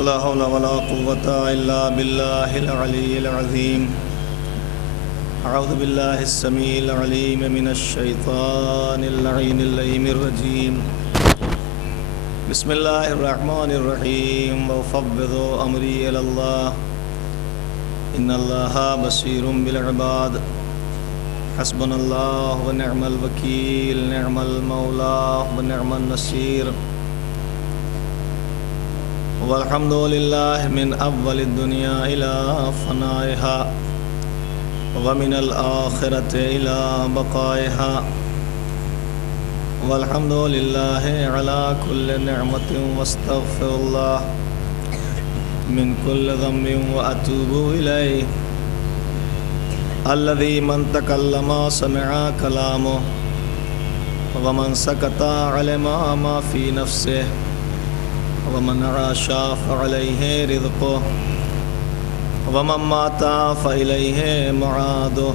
ولا حول ولا قوة إلا بالله العلي العظيم. أعوذ بالله السميع العليم من الشيطان اللعين اللئيم الرجيم. بسم الله الرحمن الرحيم. وأفوض أمري إلى الله إن الله بصير بالعباد. حسبنا الله ونعم الوكيل نعم المولى ونعم النصير. والحمد لله من أول الدنيا إلى فنائها ومن الآخرة إلى بقائها. والحمد لله على كل نعمة واستغفر الله من كل ذنب وأتوب إليه. الذي من تكلم سمع كلامه ومن سكت علم ما في نفسه ومن عاش فعليه رزقه ومن مات فإليه معاده.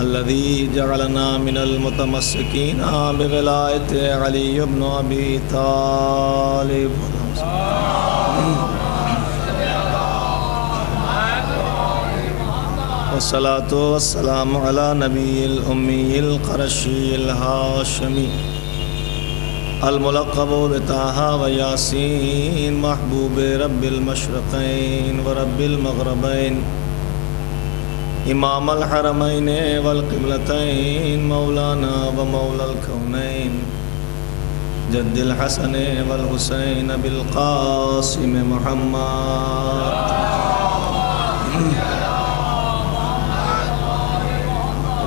الذي جعلنا من المتمسكين بولاية علي بن أبي طالب. والصلاة والسلام على نبي الأمي القرشي الهاشمي الملقب بطه وياسين محبوب رب المشرقين ورب المغربين إمام الحرمين والقبلتين مولانا ومولى الكونين جد الحسن والحسين بالقاسم محمد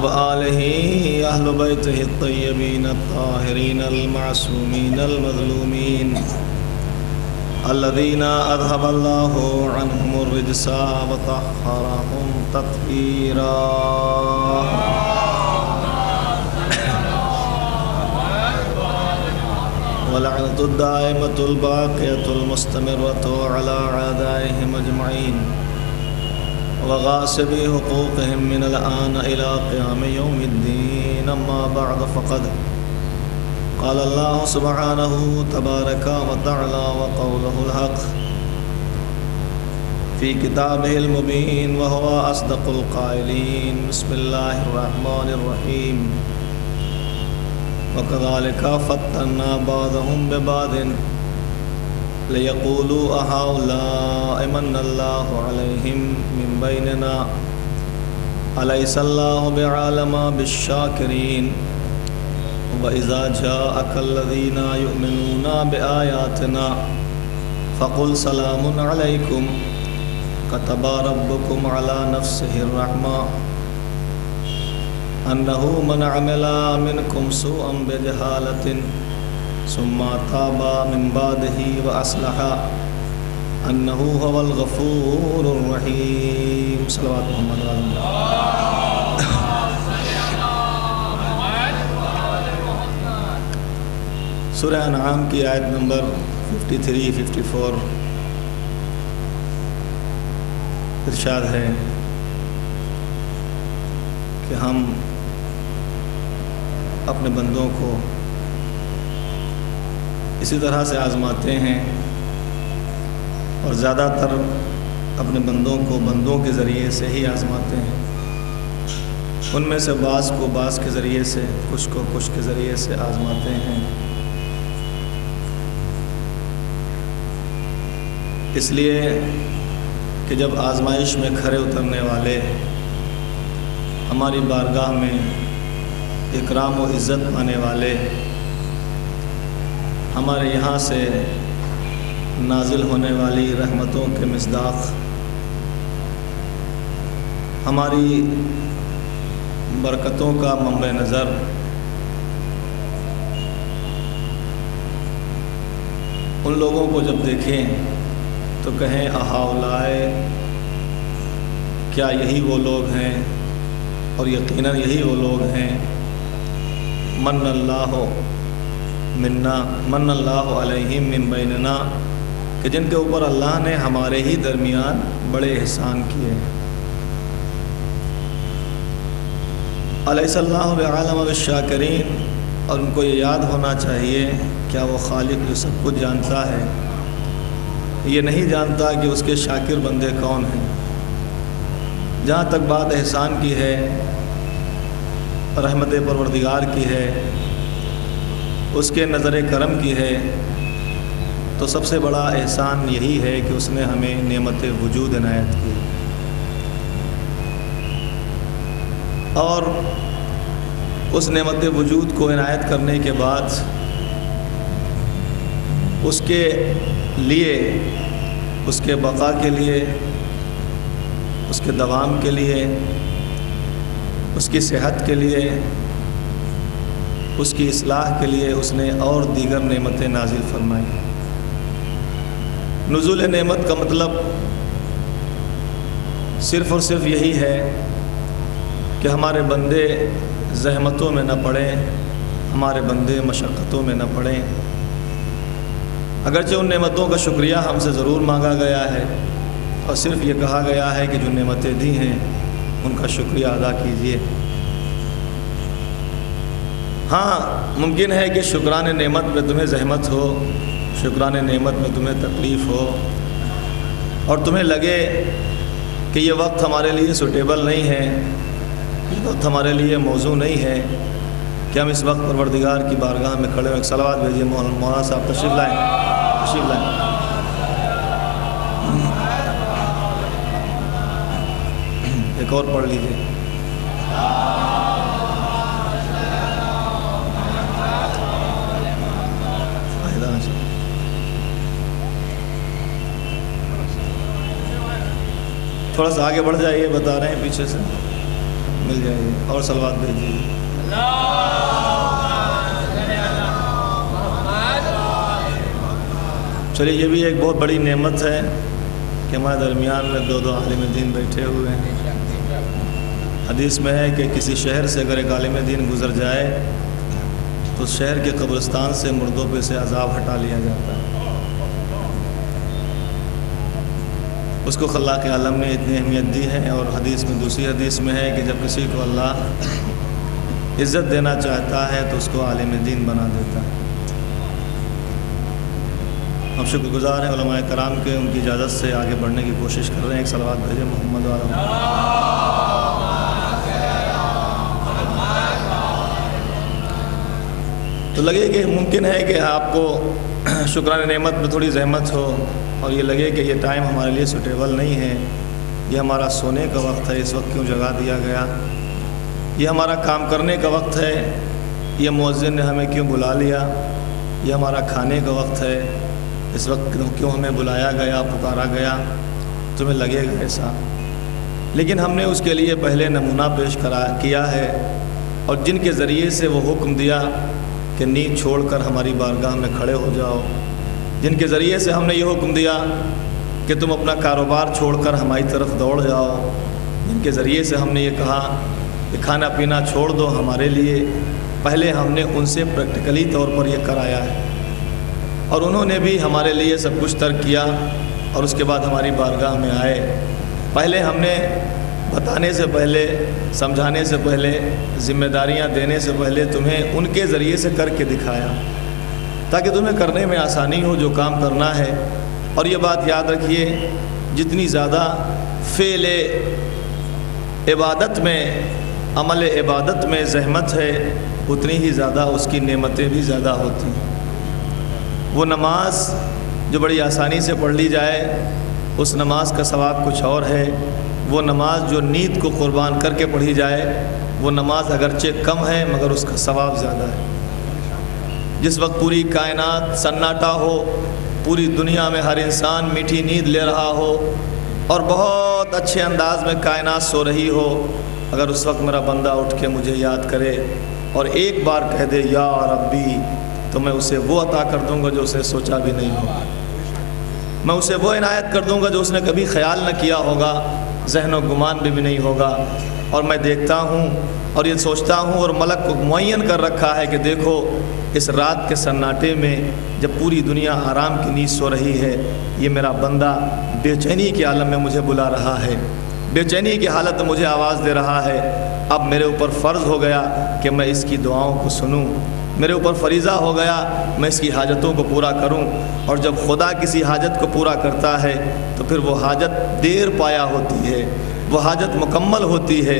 وآله أهل بيته الطيبين الطاهرين المعصومين المظلومين الذين أذهب الله عنهم الرجس وطهرهم تطهيرا. ولعنة الدائمة الباقية المستمرة على أعدائهم أجمعين وغاصبي حقوقهم من الآن إلى قيام يوم الدين. أما بعد فقد قال الله سبحانه تبارك وتعالى وقوله الحق في كتابه المبين وهو أصدق القائلين. بسم الله الرحمن الرحيم. وكذلك فتنا بعضهم ببعض ليقولوا أهؤلاء من الله عليهم من بيننا أليس الله بعالم بالشاكرين. وإذا جاءك الذين يؤمنون بآياتنا فقل سلام عليكم كتب ربكم على نفسه الرحمة أنه من عمل منكم سوءا بجهالة ثم تاب من بعده وأصلح أنه هو الغفور الرحيم. صلوات محمد علیہ سورہ انعام کی آیت نمبر 53-54 ارشاد ہے کہ ہم اپنے بندوں کو اسی طرح سے آزماتے ہیں اور زیادہ تر اپنے بندوں کو بندوں کے ذریعے سے ہی آزماتے ہیں. ان میں سے بعض کو بعض کے ذریعے سے کچھ کو کچھ کے ذریعے سے آزماتے ہیں. اس لیے کہ جب آزمائش میں کھرے اترنے والے ہماری بارگاہ میں اکرام و عزت پانے والے ہمارے یہاں سے نازل ہونے والی رحمتوں کے مصداق ہماری برکتوں کا منبع نظر ان لوگوں کو جب دیکھیں تو کہیں اہاؤلائے کیا یہی وہ لوگ ہیں اور یقیناً یہی وہ لوگ ہیں من اللہ علیہم من بیننا کہ جن کے اوپر اللہ نے ہمارے ہی درمیان بڑے احسان کیے. علیہ اللہ بعالم بالشاکرین اور ان کو یہ یاد ہونا چاہیے کیا وہ خالق جو سب کچھ جانتا ہے یہ نہیں جانتا کہ اس کے شاکر بندے کون ہیں۔ جہاں تک بات احسان کی ہے، رحمت پروردگار کی ہے، اس کے نظر کرم کی ہے، تو سب سے بڑا احسان یہی ہے کہ اس نے ہمیں نعمت وجود عنایت کی، اور اس نعمت وجود کو عنایت کرنے کے بعد اس کے لیے، اس کے بقا کے لیے، اس کے دوام کے لیے، اس کی صحت کے لیے، اس کی اصلاح کے لیے اس نے اور دیگر نعمتیں نازل فرمائیں۔ نزول نعمت کا مطلب صرف اور صرف یہی ہے کہ ہمارے بندے زحمتوں میں نہ پڑیں، ہمارے بندے مشقتوں میں نہ پڑیں۔ اگرچہ ان نعمتوں کا شکریہ ہم سے ضرور مانگا گیا ہے، اور صرف یہ کہا گیا ہے کہ جو نعمتیں دی ہیں ان کا شکریہ ادا کیجیے۔ ہاں، ممکن ہے کہ شکران نعمت میں تمہیں زحمت ہو، شکران نعمت میں تمہیں تکلیف ہو، اور تمہیں لگے کہ یہ وقت ہمارے لیے سوٹیبل نہیں ہے، یہ وقت ہمارے لیے موزوں نہیں ہے کہ ہم اس وقت پروردگار کی بارگاہ میں کھڑے ہوں۔ ایک صلوات بھیجیے مولانا صاحب، تشریف لائیں، تشریف لائیں۔ ایک اور پڑھ لیجیے۔ تھوڑا سا آگے بڑھ جائیے، بتا رہے ہیں پیچھے سے مل جائے گی، اور صلوات بھیجیے۔ چلیے، یہ بھی ایک بہت بڑی نعمت ہے کہ ہمارے درمیان میں دو عالم دین بیٹھے ہوئے ہیں۔ حدیث میں ہے کہ کسی شہر سے اگر ایک عالم دین گزر جائے تو شہر کے قبرستان سے مردوں پہ سے عذاب ہٹا لیا جاتا ہے۔ اس کو خلاق عالم نے اتنی اہمیت دی ہے، اور حدیث میں، دوسری حدیث میں ہے کہ جب کسی کو اللہ عزت دینا چاہتا ہے تو اس کو عالم دین بنا دیتا ہے۔ ہم شکر گزار ہیں علماء کرام کے، ان کی اجازت سے آگے بڑھنے کی کوشش کر رہے ہیں۔ ایک صلوات بھیجیں محمد والا۔ تو لگے کہ ممکن ہے کہ آپ کو شکران نعمت میں تھوڑی زحمت ہو، اور یہ لگے کہ یہ ٹائم ہمارے لیے سوٹیبل نہیں ہے، یہ ہمارا سونے کا وقت ہے، اس وقت کیوں جگا دیا گیا، یہ ہمارا کام کرنے کا وقت ہے، یہ مؤذن نے ہمیں کیوں بلا لیا، یہ ہمارا کھانے کا وقت ہے، اس وقت کیوں ہمیں بلایا گیا، پکارا گیا، تمہیں لگے گا ایسا۔ لیکن ہم نے اس کے لیے پہلے نمونہ پیش کیا ہے، اور جن کے ذریعے سے وہ حکم دیا کہ نیند چھوڑ کر ہماری بارگاہ میں کھڑے ہو جاؤ، جن کے ذریعے سے ہم نے یہ حکم دیا کہ تم اپنا کاروبار چھوڑ کر ہماری طرف دوڑ جاؤ، جن کے ذریعے سے ہم نے یہ کہا کہ کھانا پینا چھوڑ دو ہمارے لیے، پہلے ہم نے ان سے پریکٹیکلی طور پر یہ کرایا ہے، اور انہوں نے بھی ہمارے لیے سب کچھ ترک کیا، اور اس کے بعد ہماری بارگاہ میں آئے۔ پہلے ہم نے بتانے سے پہلے، سمجھانے سے پہلے، ذمہ داریاں دینے سے پہلے تمہیں ان کے ذریعے سے کر کے دکھایا، تاکہ تمہیں کرنے میں آسانی ہو جو کام کرنا ہے۔ اور یہ بات یاد رکھیے، جتنی زیادہ فعل عبادت میں، عمل عبادت میں زحمت ہے، اتنی ہی زیادہ اس کی نعمتیں بھی زیادہ ہوتی ہیں۔ وہ نماز جو بڑی آسانی سے پڑھ لی جائے، اس نماز کا ثواب کچھ اور ہے۔ وہ نماز جو نیند کو قربان کر کے پڑھی جائے، وہ نماز اگرچہ کم ہے مگر اس کا ثواب زیادہ ہے۔ جس وقت پوری کائنات سناٹا ہو، پوری دنیا میں ہر انسان میٹھی نیند لے رہا ہو، اور بہت اچھے انداز میں کائنات سو رہی ہو، اگر اس وقت میرا بندہ اٹھ کے مجھے یاد کرے اور ایک بار کہہ دے یا ربی، تو میں اسے وہ عطا کر دوں گا جو اسے سوچا بھی نہیں ہوگا، میں اسے وہ عنایت کر دوں گا جو اس نے کبھی خیال نہ کیا ہوگا، ذہن و گمان بھی نہیں ہوگا۔ اور میں دیکھتا ہوں اور یہ سوچتا ہوں، اور ملک کو معین کر رکھا ہے کہ دیکھو اس رات کے سناٹے میں جب پوری دنیا آرام کی نیند سو رہی ہے، یہ میرا بندہ بے چینی کے عالم میں مجھے بلا رہا ہے، بے چینی کی حالت میں مجھے آواز دے رہا ہے۔ اب میرے اوپر فرض ہو گیا کہ میں اس کی دعاؤں کو سنوں، میرے اوپر فریضہ ہو گیا میں اس کی حاجتوں کو پورا کروں۔ اور جب خدا کسی حاجت کو پورا کرتا ہے تو پھر وہ حاجت دیر پایا ہوتی ہے، وہ حاجت مکمل ہوتی ہے،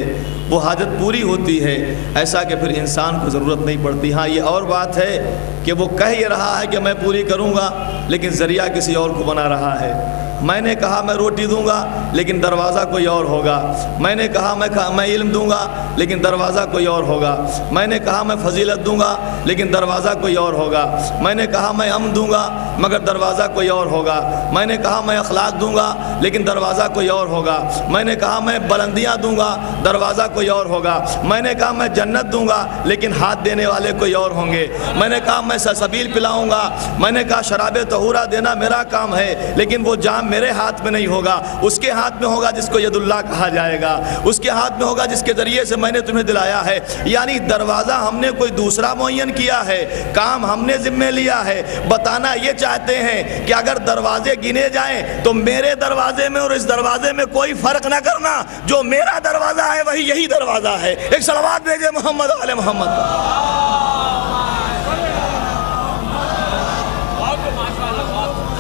وہ حاجت پوری ہوتی ہے، ایسا کہ پھر انسان کو ضرورت نہیں پڑتی۔ ہاں یہ اور بات ہے کہ وہ کہہ یہ رہا ہے کہ میں پوری کروں گا لیکن ذریعہ کسی اور کو بنا رہا ہے۔ میں نے کہا میں روٹی دوں گا لیکن دروازہ کوئی اور ہوگا، میں نے کہا میں علم دوں گا لیکن دروازہ کوئی اور ہوگا، میں نے کہا میں فضیلت دوں گا لیکن دروازہ کوئی اور ہوگا، میں نے کہا میں امن دوں گا مگر دروازہ کوئی اور ہوگا، میں نے کہا میں اخلاق دوں گا لیکن دروازہ کوئی اور ہوگا، میں نے کہا میں بلندیاں دوں گا دروازہ کوئی اور ہوگا، میں نے کہا میں جنت دوں گا لیکن ہاتھ دینے والے کوئی اور ہوں گے، میں نے کہا میں سلسبیل پلاؤں گا، میں نے کہا شراب طہورہ دینا میرا کام ہے لیکن وہ جام میرے ہاتھ میں نہیں ہوگا، اس کے ہاتھ میں ہوگا جس کو ید اللہ کہا جائے گا، اس کے ہاتھ میں ہوگا جس کے ذریعے سے میں نے تمہیں دلایا ہے۔ یعنی دروازہ ہم نے کوئی دوسرا معین کیا ہے، کام ہم نے ذمہ لیا ہے۔ بتانا یہ چاہتے ہیں کہ اگر دروازے گنے جائیں تو میرے دروازے میں اور اس دروازے میں کوئی فرق نہ کرنا، جو میرا دروازہ ہے وہی یہی دروازہ ہے۔ ایک صلوات بھیجے محمد علیہ محمد۔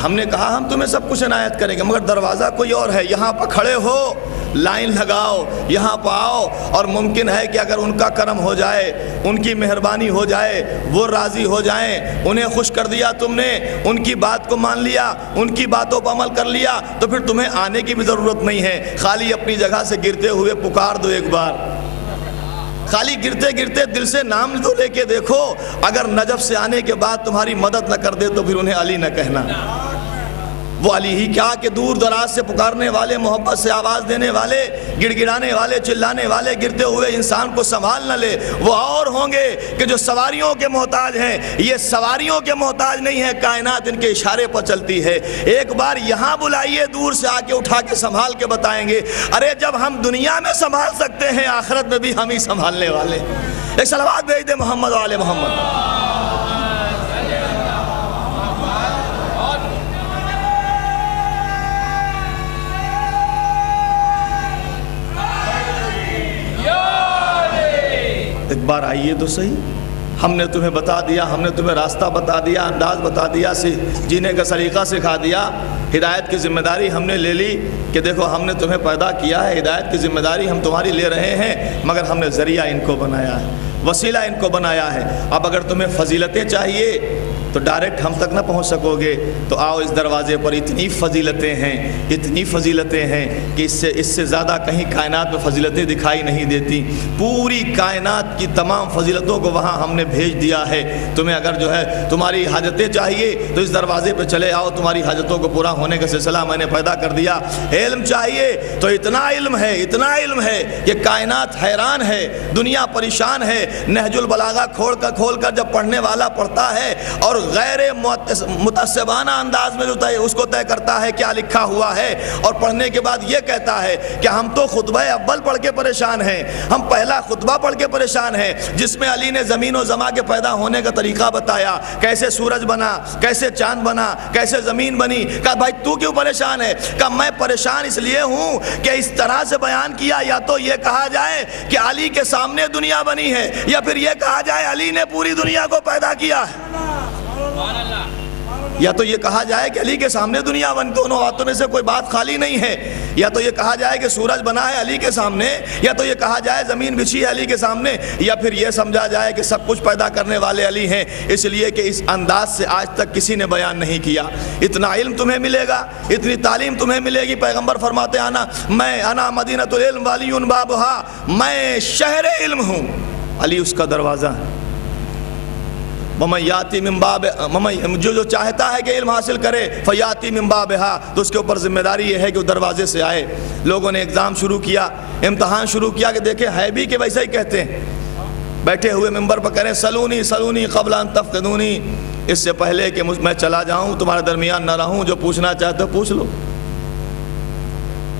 ہم نے کہا ہم تمہیں سب کچھ عنایت کریں گے مگر دروازہ کوئی اور ہے، یہاں پر کھڑے ہو، لائن لگاؤ، یہاں پہ آؤ، اور ممکن ہے کہ اگر ان کا کرم ہو جائے، ان کی مہربانی ہو جائے، وہ راضی ہو جائیں، انہیں خوش کر دیا تم نے، ان کی بات کو مان لیا، ان کی باتوں پر عمل کر لیا، تو پھر تمہیں آنے کی بھی ضرورت نہیں ہے، خالی اپنی جگہ سے گرتے ہوئے پکار دو ایک بار، خالی گرتے گرتے دل سے نام تو لے کے دیکھو، اگر نجف سے آنے کے بعد تمہاری مدد نہ کر دے تو پھر انہیں علی نہ کہنا۔ وہ علی ہی کیا کہ دور دراز سے پکارنے والے، محبت سے آواز دینے والے، گڑ گڑانے والے، چلانے والے، گرتے ہوئے انسان کو سنبھال نہ لے، وہ اور ہوں گے کہ جو سواریوں کے محتاج ہیں۔ یہ سواریوں کے محتاج نہیں ہے، کائنات ان کے اشارے پر چلتی ہے۔ ایک بار یہاں بلائیے، دور سے آ کے اٹھا کے سنبھال کے بتائیں گے، ارے جب ہم دنیا میں سنبھال سکتے ہیں آخرت میں بھی ہم ہی سنبھالنے والے۔ ایک صلوات بھیج دے محمد و آل محمد۔ ایک بار آئیے تو صحیح، ہم نے تمہیں بتا دیا، ہم نے تمہیں راستہ بتا دیا، انداز بتا دیا، جینے کا سلیقہ سکھا دیا، ہدایت کی ذمہ داری ہم نے لے لی کہ دیکھو ہم نے تمہیں پیدا کیا ہے، ہدایت کی ذمہ داری ہم تمہاری لے رہے ہیں، مگر ہم نے ذریعہ ان کو بنایا ہے، وسیلہ ان کو بنایا ہے۔ اب اگر تمہیں فضیلتیں چاہیے تو ڈائریکٹ ہم تک نہ پہنچ سکو گے، تو آؤ اس دروازے پر، اتنی فضیلتیں ہیں، اتنی فضیلتیں ہیں کہ اس سے زیادہ کہیں کائنات میں فضیلتیں دکھائی نہیں دیتی۔ پوری کائنات کی تمام فضیلتوں کو وہاں ہم نے بھیج دیا ہے۔ تمہیں اگر جو ہے تمہاری حاجتیں چاہیے تو اس دروازے پہ چلے آؤ، تمہاری حاجتوں کو پورا ہونے کا سلسلہ میں نے پیدا کر دیا۔ علم چاہیے تو اتنا علم ہے، اتنا علم ہے کہ کائنات حیران ہے، دنیا پریشان ہے۔ نہج البلاغہ کھول کر جب پڑھنے والا پڑھتا ہے اور غیر متعصبانہ انداز میں جو اس کو طے کرتا ہے کیا لکھا ہوا ہے، اور پڑھنے کے بعد یہ کہتا ہے کہ ہم تو خطبہ اول پڑھ کے پریشان ہیں، ہم پہلا خطبہ پڑھ کے پریشان ہیں جس میں علی نے زمین و زماں کے پیدا ہونے کا طریقہ بتایا، کیسے سورج بنا، کیسے چاند بنا، کیسے زمین بنی۔ کہا بھائی تو کیوں پریشان ہے؟ کہا میں پریشان اس لیے ہوں کہ اس طرح سے بیان کیا، یا تو یہ کہا جائے کہ علی کے سامنے دنیا بنی ہے، یا پھر یہ کہا جائے علی نے پوری دنیا کو پیدا کیا ہے، یا تو یہ کہا جائے کہ علی کے سامنے دنیا بن، دونوں باتوں میں سے کوئی بات خالی نہیں ہے، یا تو یہ کہا جائے کہ سورج بنا ہے علی کے سامنے، یا تو یہ کہا جائے زمین بچھی ہے علی کے سامنے، یا پھر یہ سمجھا جائے کہ سب کچھ پیدا کرنے والے علی ہیں، اس لیے کہ اس انداز سے آج تک کسی نے بیان نہیں کیا۔ اتنا علم تمہیں ملے گا، اتنی تعلیم تمہیں ملے گی۔ پیغمبر فرماتے ہیں انا مدینۃ العلم والی بابھا، میں شہر علم ہوں، علی اس کا دروازہ ہے۔ یاتی من باب، جو چاہتا ہے کہ علم حاصل کرے فیاتی من بابھا، تو اس کے اوپر ذمہ داری یہ ہے کہ وہ دروازے سے آئے۔ لوگوں نے ایگزام شروع کیا، امتحان شروع کیا کہ دیکھیں ہے بھی کہ ویسا ہی کہتے ہیں، بیٹھے ہوئے ممبر پر کریں سلونی سلونی قبل ان تفقدونی، اس سے پہلے کہ میں چلا جاؤں تمہارے درمیان نہ رہوں، جو پوچھنا چاہتے ہو پوچھ لو۔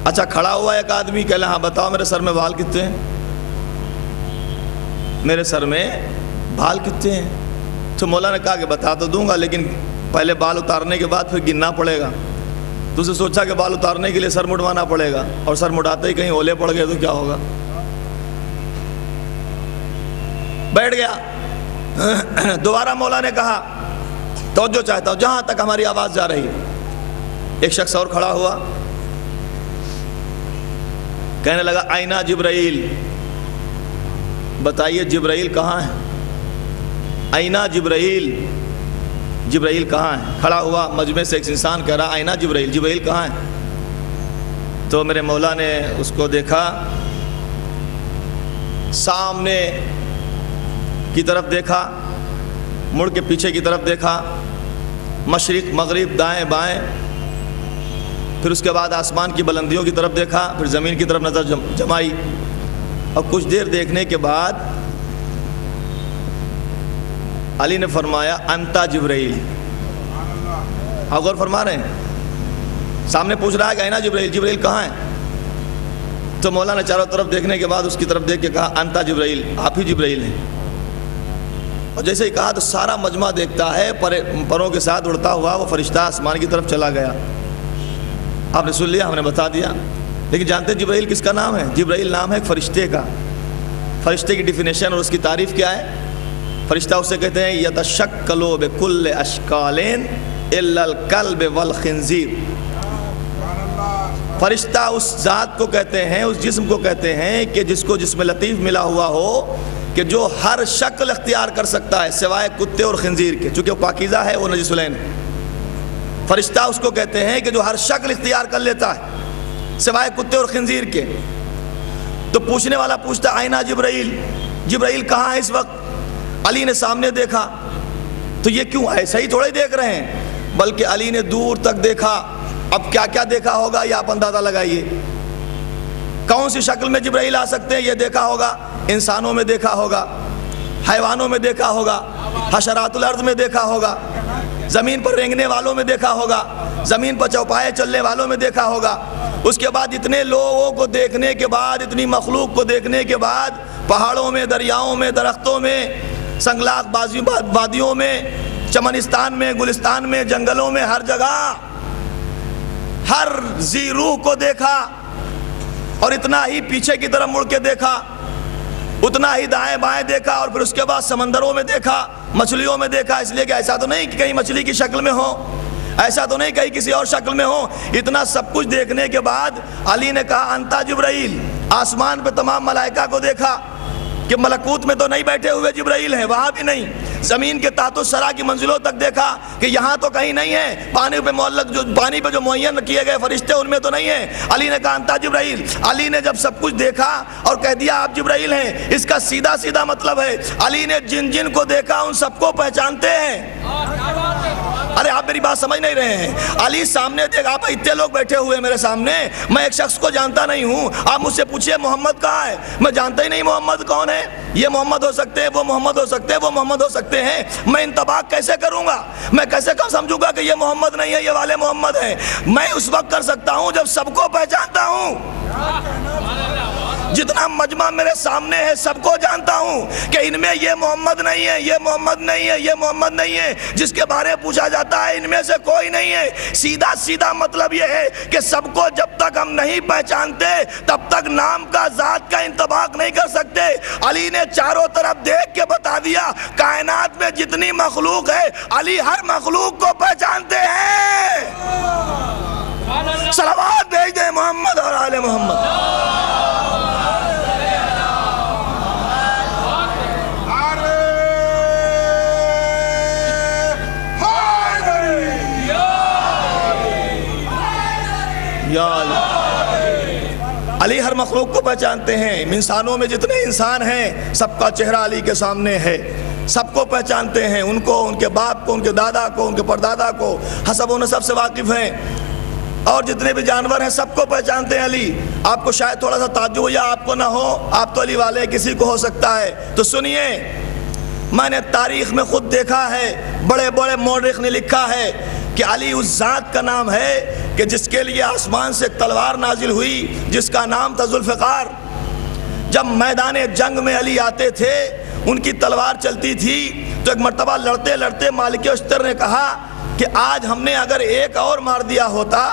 اچھا کھڑا ہوا ایک آدمی، کہہ لیں ہاں بتاؤ میرے سر میں بال کتنے ہیں، میرے سر میں بال کتنے ہیں؟ تو مولا نے کہا کہ بتا تو دوں گا لیکن پہلے بال اتارنے کے بعد پھر گننا پڑے گا۔ تو اسے سوچا کہ بال اتارنے کے لیے سر مڈوانا پڑے گا، اور سر مڈاتے ہی کہیں اولے پڑ گئے تو کیا ہوگا؟ بیٹھ گیا، دوبارہ مولا نے کہا توجہ چاہتا ہوں جہاں تک ہماری آواز جا رہی ہے. ایک شخص اور کھڑا ہوا, کہنے لگا آئینہ جبرائیل, بتائیے جبرائیل کہاں ہے؟ آئینہ جبرائیل, جبرائیل کہاں ہے؟ کھڑا ہوا مجمع سے ایک انسان کہہ رہا آئینہ جبرائیل, جبرائیل کہاں ہے؟ تو میرے مولا نے اس کو دیکھا, سامنے کی طرف دیکھا, مڑ کے پیچھے کی طرف دیکھا, مشرق مغرب دائیں بائیں, پھر اس کے بعد آسمان کی بلندیوں کی طرف دیکھا, پھر زمین کی طرف نظر جمائی, اور کچھ دیر دیکھنے کے بعد علی نے فرمایا انتا جبرائیل. آپ غور فرما رہے ہیں؟ سامنے پوچھ رہا ہے کہ آئینہ جبرائیل, جبرائیل کہاں ہے؟ تو مولا نے چاروں طرف دیکھنے کے بعد اس کی طرف دیکھ کے کہا انتا جبرائیل, آپ ہی جبرائیل ہیں. اور جیسے ہی کہا تو سارا مجمع دیکھتا ہے, پروں کے ساتھ اڑتا ہوا وہ فرشتہ آسمان کی طرف چلا گیا. آپ نے سن لیا, ہم نے بتا دیا, لیکن جانتے ہیں جبرائیل کس کا نام ہے؟ جبرائیل نام ہے ایک فرشتے کا. فرشتے کی ڈیفینیشن اور اس کی تعریف کیا ہے؟ فرشتہ اسے کہتے ہیں یتشکل بکل اشکال الا الکلب والخنزیر. فرشتہ اس ذات کو کہتے ہیں, اس جسم کو کہتے ہیں کہ جس کو جسم لطیف ملا ہوا ہو, کہ جو ہر شکل اختیار کر سکتا ہے سوائے کتے اور خنزیر کے, چونکہ وہ پاکیزہ ہے, وہ نجس العین ہے. فرشتہ اس کو کہتے ہیں کہ جو ہر شکل اختیار کر لیتا ہے سوائے کتے اور خنزیر کے. تو پوچھنے والا پوچھتا آئینہ جبرائیل, جبرائیل کہاں ہے اس وقت؟ علی نے سامنے دیکھا تو یہ کیوں ایسا ہی تھوڑے دیکھ رہے ہیں, بلکہ علی نے دور تک دیکھا. اب کیا کیا دیکھا ہوگا یہ آپ اندازہ لگائیے. کون سی شکل میں جبرائیل آ سکتے ہیں؟ یہ دیکھا ہوگا, انسانوں میں دیکھا ہوگا, حیوانوں میں دیکھا ہوگا, حشرات الارض میں دیکھا ہوگا, زمین پر رینگنے والوں میں دیکھا ہوگا, زمین پر چوپائے چلنے والوں میں دیکھا ہوگا. اس کے بعد اتنے لوگوں کو دیکھنے کے بعد, اتنی مخلوق کو دیکھنے کے بعد, پہاڑوں میں, دریاؤں میں, درختوں میں, سنگلاخ وادیوں میں, چمنستان میں, گلستان میں, جنگلوں میں, ہر جگہ ہر ذی روح کو دیکھا. اور اتنا ہی پیچھے کی طرف مڑ کے دیکھا, اتنا ہی دائیں بائیں دیکھا, اور پھر اس کے بعد سمندروں میں دیکھا, مچھلیوں میں دیکھا. اس لیے کہ ایسا تو نہیں کہ کہیں مچھلی کی شکل میں ہو, ایسا تو نہیں کہیں کسی اور شکل میں ہو. اتنا سب کچھ دیکھنے کے بعد علی نے کہا انتا جبرائیل. آسمان پہ تمام ملائکہ کو دیکھا کہ ملکوت میں تو نہیں بیٹھے ہوئے جبرائیل ہیں, وہاں بھی نہیں. زمین کے تحت الثری کی منزلوں تک دیکھا کہ یہاں تو کہیں نہیں ہے. پانی پہ معلق, جو پانی پہ جو معین کیے گئے فرشتے ان میں تو نہیں ہیں. علی نے کہا انتا جبرائیل. علی نے جب سب کچھ دیکھا اور کہہ دیا آپ جبرائیل ہیں, اس کا سیدھا سیدھا مطلب ہے علی نے جن جن کو دیکھا ان سب کو پہچانتے ہیں. ارے آپ میری بات سمجھ نہیں رہے ہیں. علی سامنے دیکھ, آپ اتنے لوگ بیٹھے ہوئے میرے سامنے, میں ایک شخص کو جانتا نہیں ہوں. آپ مجھ سے پوچھئے محمد کہاں ہے, میں جانتا ہی نہیں محمد کون ہے. یہ محمد ہو سکتے ہیں, وہ محمد ہو سکتے ہیں, وہ محمد ہو سکتے ہیں. میں انطباق کیسے کروں گا؟ میں کیسے سمجھوں گا کہ یہ محمد نہیں ہے, یہ والے محمد ہیں؟ میں اس وقت کر سکتا ہوں جب سب کو پہچانتا ہوں. جتنا مجمع میرے سامنے ہے سب کو جانتا ہوں کہ ان میں یہ محمد نہیں ہے, یہ محمد نہیں ہے, یہ محمد نہیں ہے. جس کے بارے پوچھا جاتا ہے ان میں سے کوئی نہیں ہے. سیدھا سیدھا مطلب یہ ہے کہ سب کو جب تک ہم نہیں پہچانتے تب تک نام کا, ذات کا انطباق نہیں کر سکتے. علی نے چاروں طرف دیکھ کے بتا دیا کائنات میں جتنی مخلوق ہے علی ہر مخلوق کو پہچانتے ہیں. صلوات بھیج دیں محمد اور آل محمد. علی ہر مخلوق کو پہچانتے ہیں. انسانوں میں جتنے انسان ہیں سب کا چہرہ علی کے سامنے ہے, سب کو پہچانتے ہیں. ان کو, ان کے باپ کو, ان کے دادا کو, ان کے پردادا کو حسب و نسب سے واقف ہیں. اور جتنے بھی جانور ہیں سب کو پہچانتے ہیں علی. آپ کو شاید تھوڑا سا تعجب ہو یا آپ کو نہ ہو, آپ تو علی والے کسی کو ہو سکتا ہے. تو سنیے, میں نے تاریخ میں خود دیکھا ہے, بڑے بڑے مورخ نے لکھا ہے کہ علی اس ذات کا نام ہے کہ جس کے لیے آسمان سے ایک تلوار نازل ہوئی جس کا نام تھا ذوالفقار. جب میدان جنگ میں علی آتے تھے, ان کی تلوار چلتی تھی, تو ایک مرتبہ لڑتے لڑتے مالک اشتر نے کہا کہ آج ہم نے اگر ایک اور مار دیا ہوتا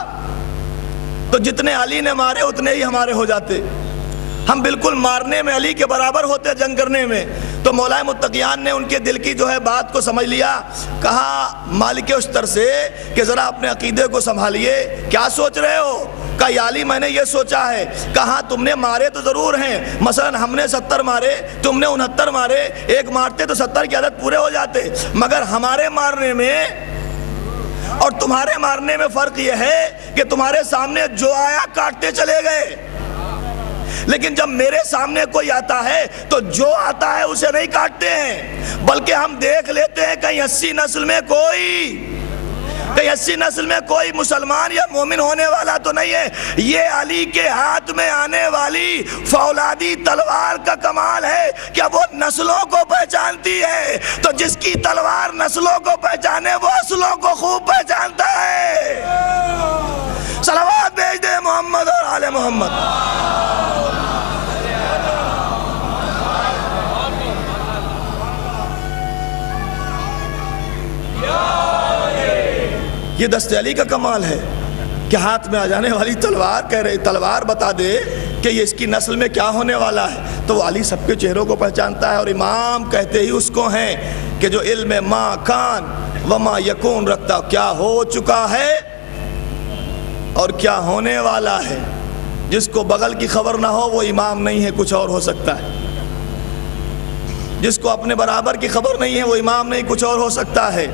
تو جتنے علی نے مارے اتنے ہی ہمارے ہو جاتے. ہم بالکل مارنے میں علی کے برابر ہوتے جنگ کرنے میں۔ تو مولا متقیان نے ان کے دل کی جو ہے بات کو سمجھ لیا، کہا مالک اشتر سے کہ ذرا اپنے عقیدے کو سنبھالیے، کیا سوچ رہے ہو؟ کہا یا علی میں نے یہ سوچا ہے۔ کہا تم نے مارے تو ضرور ہیں، مثلا ہم نے 70 مارے، تم نے 69 مارے، ایک مارتے تو 70 کی عدد پورے ہو جاتے، مگر ہمارے مارنے میں اور تمہارے مارنے میں فرق یہ ہے کہ تمہارے سامنے جو آیا کاٹتے چلے گئے، لیکن جب میرے سامنے کوئی آتا ہے تو جو آتا ہے اسے نہیں کاٹتے ہیں، بلکہ ہم دیکھ لیتے ہیں کہیں 80 نسل میں کوئی مسلمان یا مومن ہونے والا تو نہیں ہے۔ یہ علی کے ہاتھ میں آنے والی فولادی تلوار کا کمال ہے کہ وہ نسلوں کو پہچانتی ہے، تو جس کی تلوار نسلوں کو پہچانے وہ اصلوں کو خوب پہچانتا ہے۔ صلوات بھیج دے محمد اور آل محمد۔ یہ دست علی کا کمال ہے کہ ہاتھ میں آ جانے والی تلوار کہہ رہے تلوار بتا دے کہ یہ اس کی نسل میں کیا ہونے والا ہے، تو وہ علی سب کے چہروں کو پہچانتا ہے، اور امام کہتے ہی اس کو ہیں کہ جو علم ما کان وما یکون رکھتا، کیا ہو چکا ہے اور کیا ہونے والا ہے۔ جس کو بغل کی خبر نہ ہو وہ امام نہیں ہے، کچھ اور ہو سکتا ہے۔ جس کو اپنے برابر کی خبر نہیں ہے وہ امام نہیں، کچھ اور ہو سکتا ہے۔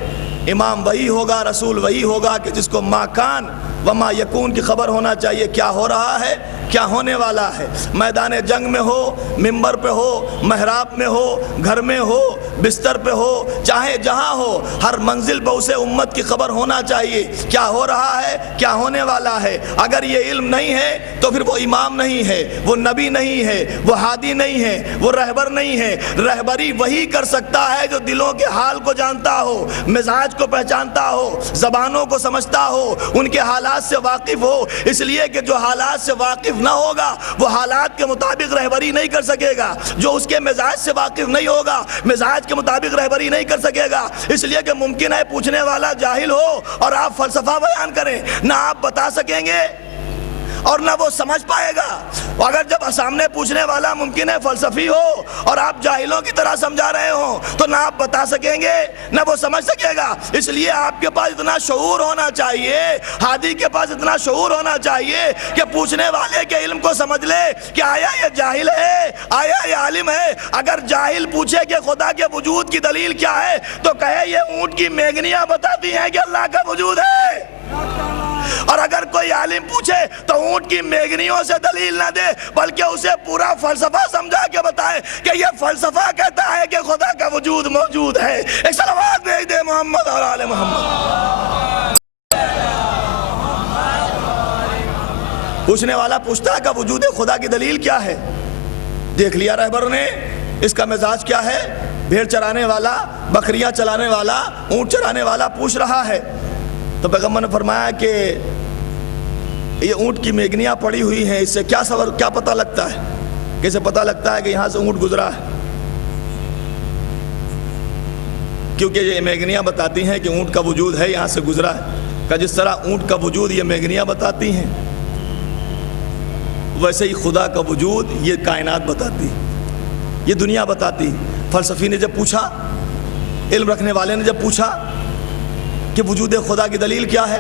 امام وہی ہوگا، رسول وہی ہوگا کہ جس کو ما کان وما یکون کی خبر ہونا چاہیے، کیا ہو رہا ہے، کیا ہونے والا ہے۔ میدان جنگ میں ہو، ممبر پہ ہو، محراب میں ہو، گھر میں ہو، بستر پہ ہو، چاہے جہاں ہو، ہر منزل پہ اسے امت کی خبر ہونا چاہیے، کیا ہو رہا ہے، کیا ہونے والا ہے۔ اگر یہ علم نہیں ہے تو پھر وہ امام نہیں ہے، وہ نبی نہیں ہے، وہ ہادی نہیں ہے، وہ رہبر نہیں ہے۔ رہبری وہی کر سکتا ہے جو دلوں کے حال کو جانتا ہو، مزاج کو پہچانتا ہو، زبانوں کو سمجھتا ہو، ان کے حالات سے واقف ہو۔ اس لیے کہ جو حالات سے واقف نہ ہوگا وہ حالات کے مطابق رہبری نہیں کر سکے گا، جو اس کے مزاج سے واقف نہیں ہوگا مزاج کے مطابق رہبری نہیں کر سکے گا۔ اس لیے کہ ممکن ہے پوچھنے والا جاہل ہو اور آپ فلسفہ بیان کریں، نہ آپ بتا سکیں گے اور نہ وہ سمجھ پائے گا۔ اگر جب سامنے پوچھنے والا ممکن ہے فلسفی ہو اور آپ جاہلوں کی طرح سمجھا رہے ہوں تو نہ آپ بتا سکیں گے نہ وہ سمجھ سکے گا۔ اس لیے آپ کے پاس اتنا شعور ہونا چاہیے، ہادی کے پاس اتنا شعور ہونا چاہیے کہ پوچھنے والے کے علم کو سمجھ لے کہ آیا یہ جاہل ہے، آیا یہ عالم ہے۔ اگر جاہل پوچھے کہ خدا کے وجود کی دلیل کیا ہے تو کہے یہ اونٹ کی میگنیاں بتاتی ہیں کہ اللہ کا وجود ہے، اور اگر کوئی عالم پوچھے تو اونٹ کی میگنیوں سے دلیل نہ دے بلکہ اسے پورا فلسفہ سمجھا کے بتائے کہ یہ فلسفہ کہتا ہے کہ خدا کا وجود موجود ہے۔ ایک صلوات بھیج دے محمد اور آل محمد۔ پوچھنے والا پوچھتا ہے کہ وجود خدا کی دلیل کیا ہے؟ دیکھ لیا رہبر نے اس کا مزاج کیا ہے، بھیڑ چرانے والا، بکریاں چلانے والا، اونٹ چرانے والا پوچھ رہا ہے۔ تو پیغمبر نے فرمایا کہ یہ اونٹ کی میگنیاں پڑی ہوئی ہیں، اس سے کیا پتہ لگتا ہے؟ کہ اسے پتہ لگتا ہے کہ یہاں سے اونٹ گزرا ہے، کیونکہ یہ میگنیاں بتاتی ہیں کہ اونٹ کا وجود ہے، یہاں سے گزرا ہے۔ کہ جس طرح اونٹ کا وجود یہ میگنیاں بتاتی ہیں، ویسے ہی خدا کا وجود یہ کائنات بتاتی، یہ دنیا بتاتی۔ فلسفی نے جب پوچھا، علم رکھنے والے نے جب پوچھا کہ وجود خدا کی دلیل کیا ہے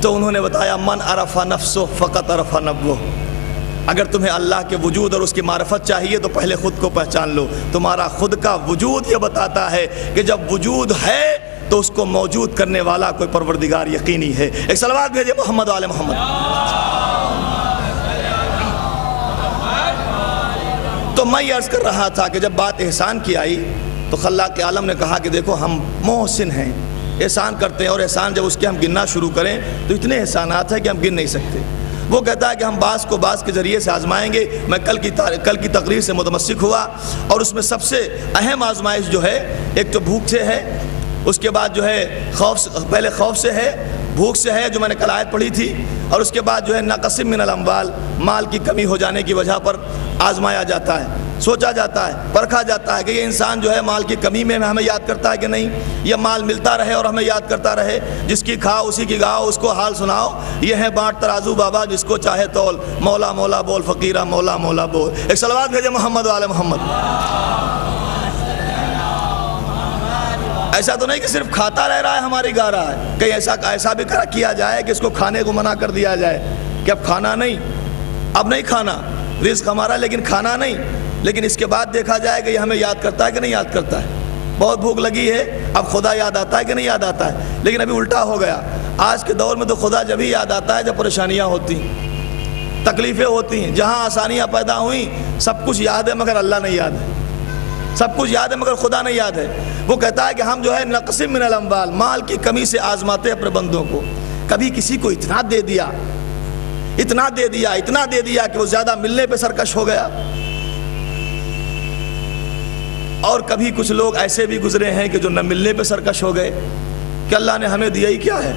تو انہوں نے بتایا من عرف نفسہ فقط عرف نبوہ۔ اگر تمہیں اللہ کے وجود اور اس کی معرفت چاہیے تو پہلے خود کو پہچان لو۔ تمہارا خود کا وجود یہ بتاتا ہے کہ جب وجود ہے تو اس کو موجود کرنے والا کوئی پروردگار یقینی ہے۔ ایک صلوات بھیجے محمد و آل محمد۔ تو میں یہ عرض کر رہا تھا کہ جب بات احسان کی آئی تو خلاق عالم نے کہا کہ دیکھو ہم محسن ہیں، احسان کرتے ہیں، اور احسان جب اس کے ہم گننا شروع کریں تو اتنے احسانات ہیں کہ ہم گن نہیں سکتے۔ وہ کہتا ہے کہ ہم بعض کو بعض کے ذریعے سے آزمائیں گے۔ میں کل کی تقریر سے متمسک ہوا اور اس میں سب سے اہم آزمائش جو ہے ایک تو بھوک سے ہے، اس کے بعد جو ہے پہلے خوف سے ہے، بھوک سے ہے جو میں نے کل آیت پڑھی تھی، اور اس کے بعد جو ہے ناقص من الاموال، مال کی کمی ہو جانے کی وجہ پر آزمایا جاتا ہے۔ سوچا جاتا ہے، پرکھا جاتا ہے کہ یہ انسان جو ہے مال کی کمی میں ہمیں یاد کرتا ہے کہ نہیں، یہ مال ملتا رہے اور ہمیں یاد کرتا رہے۔ جس کی کھاؤ اسی کی گاؤ، اس کو حال سناؤ، یہ ہے بانٹ ترازو بابا جس کو چاہے تول، مولا مولا بول فقیرہ مولا مولا بول۔ ایک صلوات بھیجے محمد والے محمد۔ ایسا تو نہیں کہ صرف کھاتا رہ رہا ہے ہماری گا رہا ہے، کہیں ایسا بھی کیا جائے کہ اس کو کھانے کو منع کر دیا جائے کہ اب کھانا نہیں، اب نہیں کھانا، رزق ہمارا لیکن کھانا نہیں۔ لیکن اس کے بعد دیکھا جائے کہ یہ ہمیں یاد کرتا ہے کہ نہیں یاد کرتا ہے۔ بہت بھوک لگی ہے، اب خدا یاد آتا ہے کہ نہیں یاد آتا ہے۔ لیکن ابھی الٹا ہو گیا، آج کے دور میں تو خدا جب ہی یاد آتا ہے جب پریشانیاں ہوتی ہیں، تکلیفیں ہوتی ہیں۔ جہاں آسانیاں پیدا ہوئیں سب کچھ یاد ہے مگر اللہ نہیں یاد ہے، سب کچھ یاد ہے مگر خدا نہیں یاد ہے۔ وہ کہتا ہے کہ ہم جو ہے نقسم من الاموال، مال کی کمی سے آزماتے اپنے بندوں کو۔ کبھی کسی کو اتنا دے دیا، اتنا دے دیا، اتنا دے دیا کہ وہ زیادہ ملنے پہ سرکش ہو گیا۔ اور کبھی کچھ لوگ ایسے بھی گزرے ہیں کہ جو نہ ملنے پہ سرکش ہو گئے کہ اللہ نے ہمیں دیا ہی کیا ہے،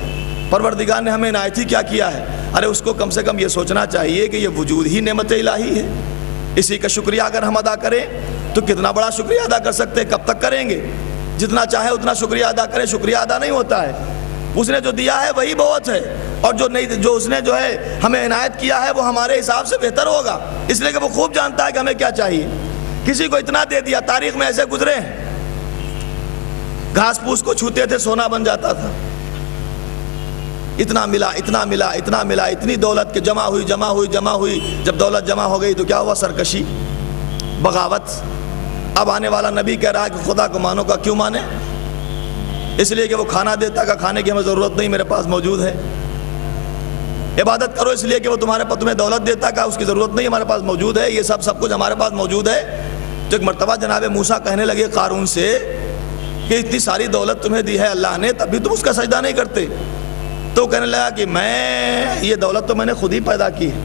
پروردگار نے ہمیں عنایت ہی کیا کیا ہے۔ ارے اس کو کم سے کم یہ سوچنا چاہیے کہ یہ وجود ہی نعمت الہی ہے، اسی کا شکریہ اگر ہم ادا کریں تو کتنا بڑا شکریہ ادا کر سکتے ہیں، کب تک کریں گے؟ جتنا چاہے اتنا شکریہ ادا کریں، شکریہ ادا نہیں ہوتا ہے۔ اس نے جو دیا ہے وہی بہت ہے، اور جو اس نے جو ہے ہمیں عنایت کیا ہے وہ ہمارے حساب سے بہتر ہوگا، اس لیے کہ وہ خوب جانتا ہے کہ ہمیں کیا چاہیے۔ کسی کو اتنا دے دیا، تاریخ میں ایسے گزرے ہیں، گھاس پھوس کو چھوتے تھے سونا بن جاتا تھا۔ اتنا ملا، اتنا ملا، اتنا ملا، اتنی دولت کہ جمع ہوئی جمع ہوئی جمع ہوئی۔ جب دولت جمع ہو گئی تو کیا ہوا؟ سرکشی، بغاوت۔ اب آنے والا نبی کہہ رہا ہے کہ خدا کو مانو کا کیوں مانے؟ اس لیے کہ وہ کھانا دیتا کا کھانے کی ہمیں ضرورت نہیں، میرے پاس موجود ہے۔ عبادت کرو اس لیے کہ وہ تمہیں دولت دیتا کا اس کی ضرورت نہیں، ہمارے پاس موجود ہے۔ یہ سب کچھ ہمارے پاس موجود ہے۔ تو ایک مرتبہ جناب موسیٰ کہنے لگے قارون سے کہ اتنی ساری دولت تمہیں دی ہے اللہ نے، تب بھی تم اس کا سجدہ نہیں کرتے۔ تو کہنے لگا کہ یہ دولت تو میں نے خود ہی پیدا کی ہے،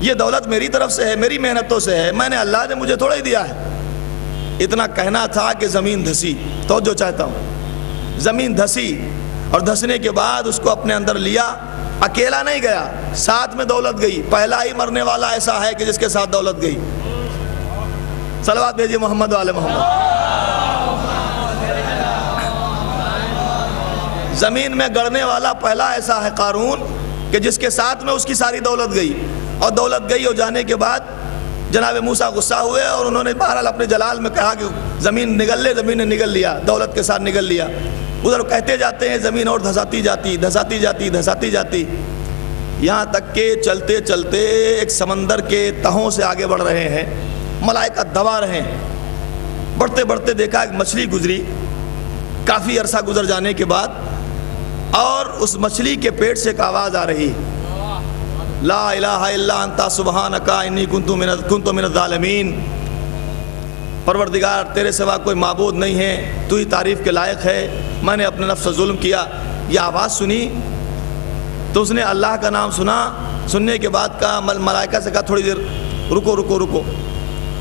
یہ دولت میری طرف سے ہے، میری محنتوں سے ہے، میں نے، اللہ نے مجھے تھوڑا ہی دیا ہے۔ اتنا کہنا تھا کہ زمین دھسی، تو جو چاہتا ہوں زمین دھسی، اور دھسنے کے بعد اس کو اپنے اندر لیا۔ اکیلا نہیں گیا، ساتھ میں دولت گئی۔ پہلا ہی مرنے والا ایسا ہے کہ جس کے ساتھ دولت گئی۔ صلوات بھیجیے محمد والے محمد۔ زمین میں گڑنے والا پہلا ایسا ہے قارون کہ جس کے ساتھ میں اس کی ساری دولت گئی۔ اور دولت گئی اور جانے کے بعد جناب موسیٰ غصہ ہوئے اور انہوں نے بہرحال اپنے جلال میں کہا کہ زمین نگل لے۔ زمین نے نگل لیا، دولت کے ساتھ نگل لیا۔ ادھر کہتے جاتے ہیں زمین اور دھساتی جاتی، دھساتی جاتی، دھساتی جاتی، یہاں تک کہ چلتے چلتے ایک سمندر کے تہوں سے آگے بڑھ رہے ہیں، ملائکہ دبا رہے ہیں۔ بڑھتے بڑھتے دیکھا ایک مچھلی گزری، کافی عرصہ گزر جانے کے بعد، اور اس مچھلی کے پیٹ سے ایک آواز آ رہی، لا الہ الا انت سبحانک انی کنت من الظالمین۔ پروردگار تیرے سوا کوئی معبود نہیں ہے، تو ہی تعریف کے لائق ہے، میں نے اپنے نفس سے ظلم کیا۔ یہ آواز سنی تو اس نے اللہ کا نام سنا۔ سننے کے بعد کہا، ملائکہ سے کہا تھوڑی دیر رکو رکو رکو۔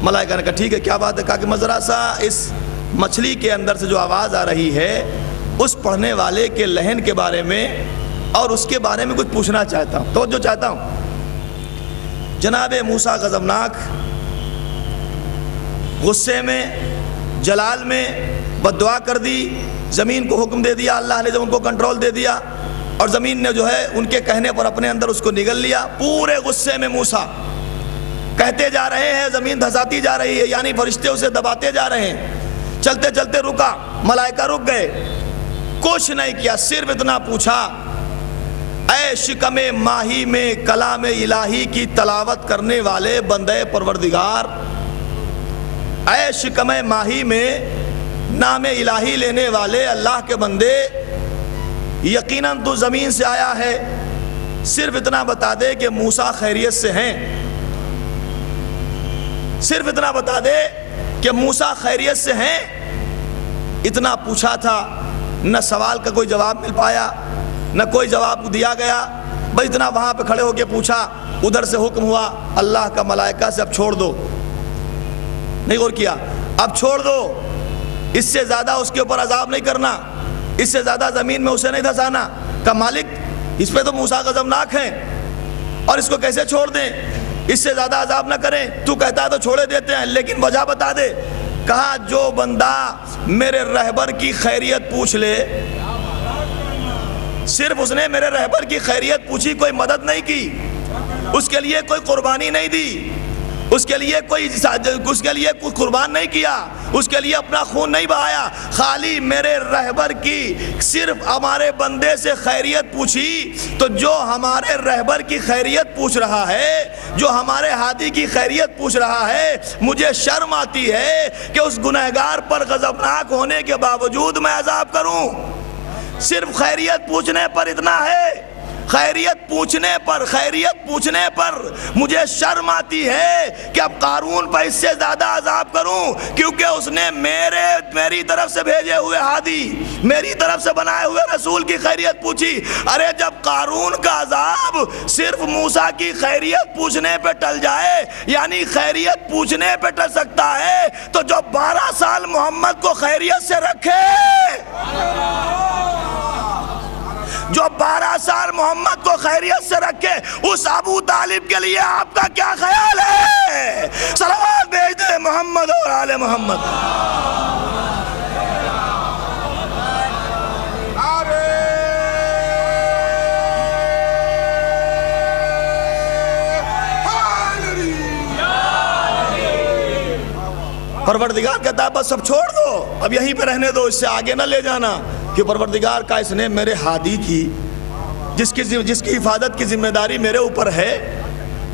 ملائکہ نے کہا ٹھیک ہے، کیا بات ہے؟ کہا کہ میں ذرا سا اس مچھلی کے اندر سے جو آواز آ رہی ہے اس پڑھنے والے کے لہن کے بارے میں اور اس کے بارے میں کچھ پوچھنا چاہتا ہوں، توجہ چاہتا ہوں۔ جناب موسیٰ غضبناک، غصے میں، جلال میں بد دعا کر دی۔ زمین کو حکم دے دیا، اللہ نے جب ان کو کنٹرول دے دیا، اور زمین نے جو ہے ان کے کہنے پر اپنے اندر اس کو نگل لیا۔ پورے غصے میں موسیٰ کہتے جا رہے ہیں، زمین دھساتی جا رہی ہے، یعنی فرشتے اسے دباتے جا رہے ہیں۔ چلتے چلتے رکا، ملائکہ رک گئے، کچھ نہیں کیا، صرف اتنا پوچھا، اے شکم ماہی میں کلام الہی کی تلاوت کرنے والے بندے پروردگار، اے شکم ماہی میں نام الہی لینے والے اللہ کے بندے، یقیناً تو زمین سے آیا ہے، صرف اتنا بتا دے کہ موسیٰ خیریت سے ہیں، صرف اتنا بتا دے کہ موسیٰ خیریت سے ہیں۔ اتنا پوچھا تھا، نہ سوال کا کوئی جواب مل پایا، نہ کوئی جواب دیا گیا، بس اتنا وہاں پہ کھڑے ہو کے پوچھا۔ ادھر سے حکم ہوا اللہ کا ملائکہ سے، اب چھوڑ دو، نہیں غور کیا، اب چھوڑ دو، اس سے زیادہ اس کے اوپر عذاب نہیں کرنا، اس سے زیادہ زمین میں اسے نہیں دھسانا۔ کہ مالک اس پہ تو موسیٰ غضبناک ہیں اور اس کو کیسے چھوڑ دیں؟ اس سے زیادہ عذاب نہ کریں؟ تو کہتا ہے تو چھوڑے دیتے ہیں، لیکن وجہ بتا دے۔ کہا جو بندہ میرے رہبر کی خیریت پوچھ لے، صرف اس نے میرے رہبر کی خیریت پوچھی، کوئی مدد نہیں کی، اس کے لیے کوئی قربانی نہیں دی، اس کے لیے کوئی قربان نہیں کیا، اس کے لیے اپنا خون نہیں بہایا، خالی میرے رہبر کی صرف ہمارے بندے سے خیریت پوچھی، تو جو ہمارے رہبر کی خیریت پوچھ رہا ہے، جو ہمارے ہادی کی خیریت پوچھ رہا ہے، مجھے شرم آتی ہے کہ اس گنہگار پر غضبناک ہونے کے باوجود میں عذاب کروں۔ صرف خیریت پوچھنے پر اتنا ہے، خیریت پوچھنے پر مجھے شرم آتی ہے کہ اب قارون پر اس سے زیادہ عذاب کروں، کیونکہ اس نے میری طرف سے بھیجے ہوئے ہادی، میری طرف سے بنائے ہوئے رسول کی خیریت پوچھی۔ ارے جب قارون کا عذاب صرف موسیٰ کی خیریت پوچھنے پہ ٹل جائے، یعنی خیریت پوچھنے پہ ٹل سکتا ہے، تو جو 12 سال محمد کو خیریت سے رکھے، جو 12 سال محمد کو خیریت سے رکھے، اس ابو طالب کے لیے آپ کا کیا خیال ہے؟ صلوات بھیج دے محمد اور آل محمد۔ پروردگار کہتا ہے بس اب چھوڑ دو، اب یہیں پہ رہنے دو، اس سے آگے نہ لے جانا، کہ پروردگار کا اس نے میرے ہادی کی، جس کی حفاظت کی ذمہ داری میرے اوپر ہے،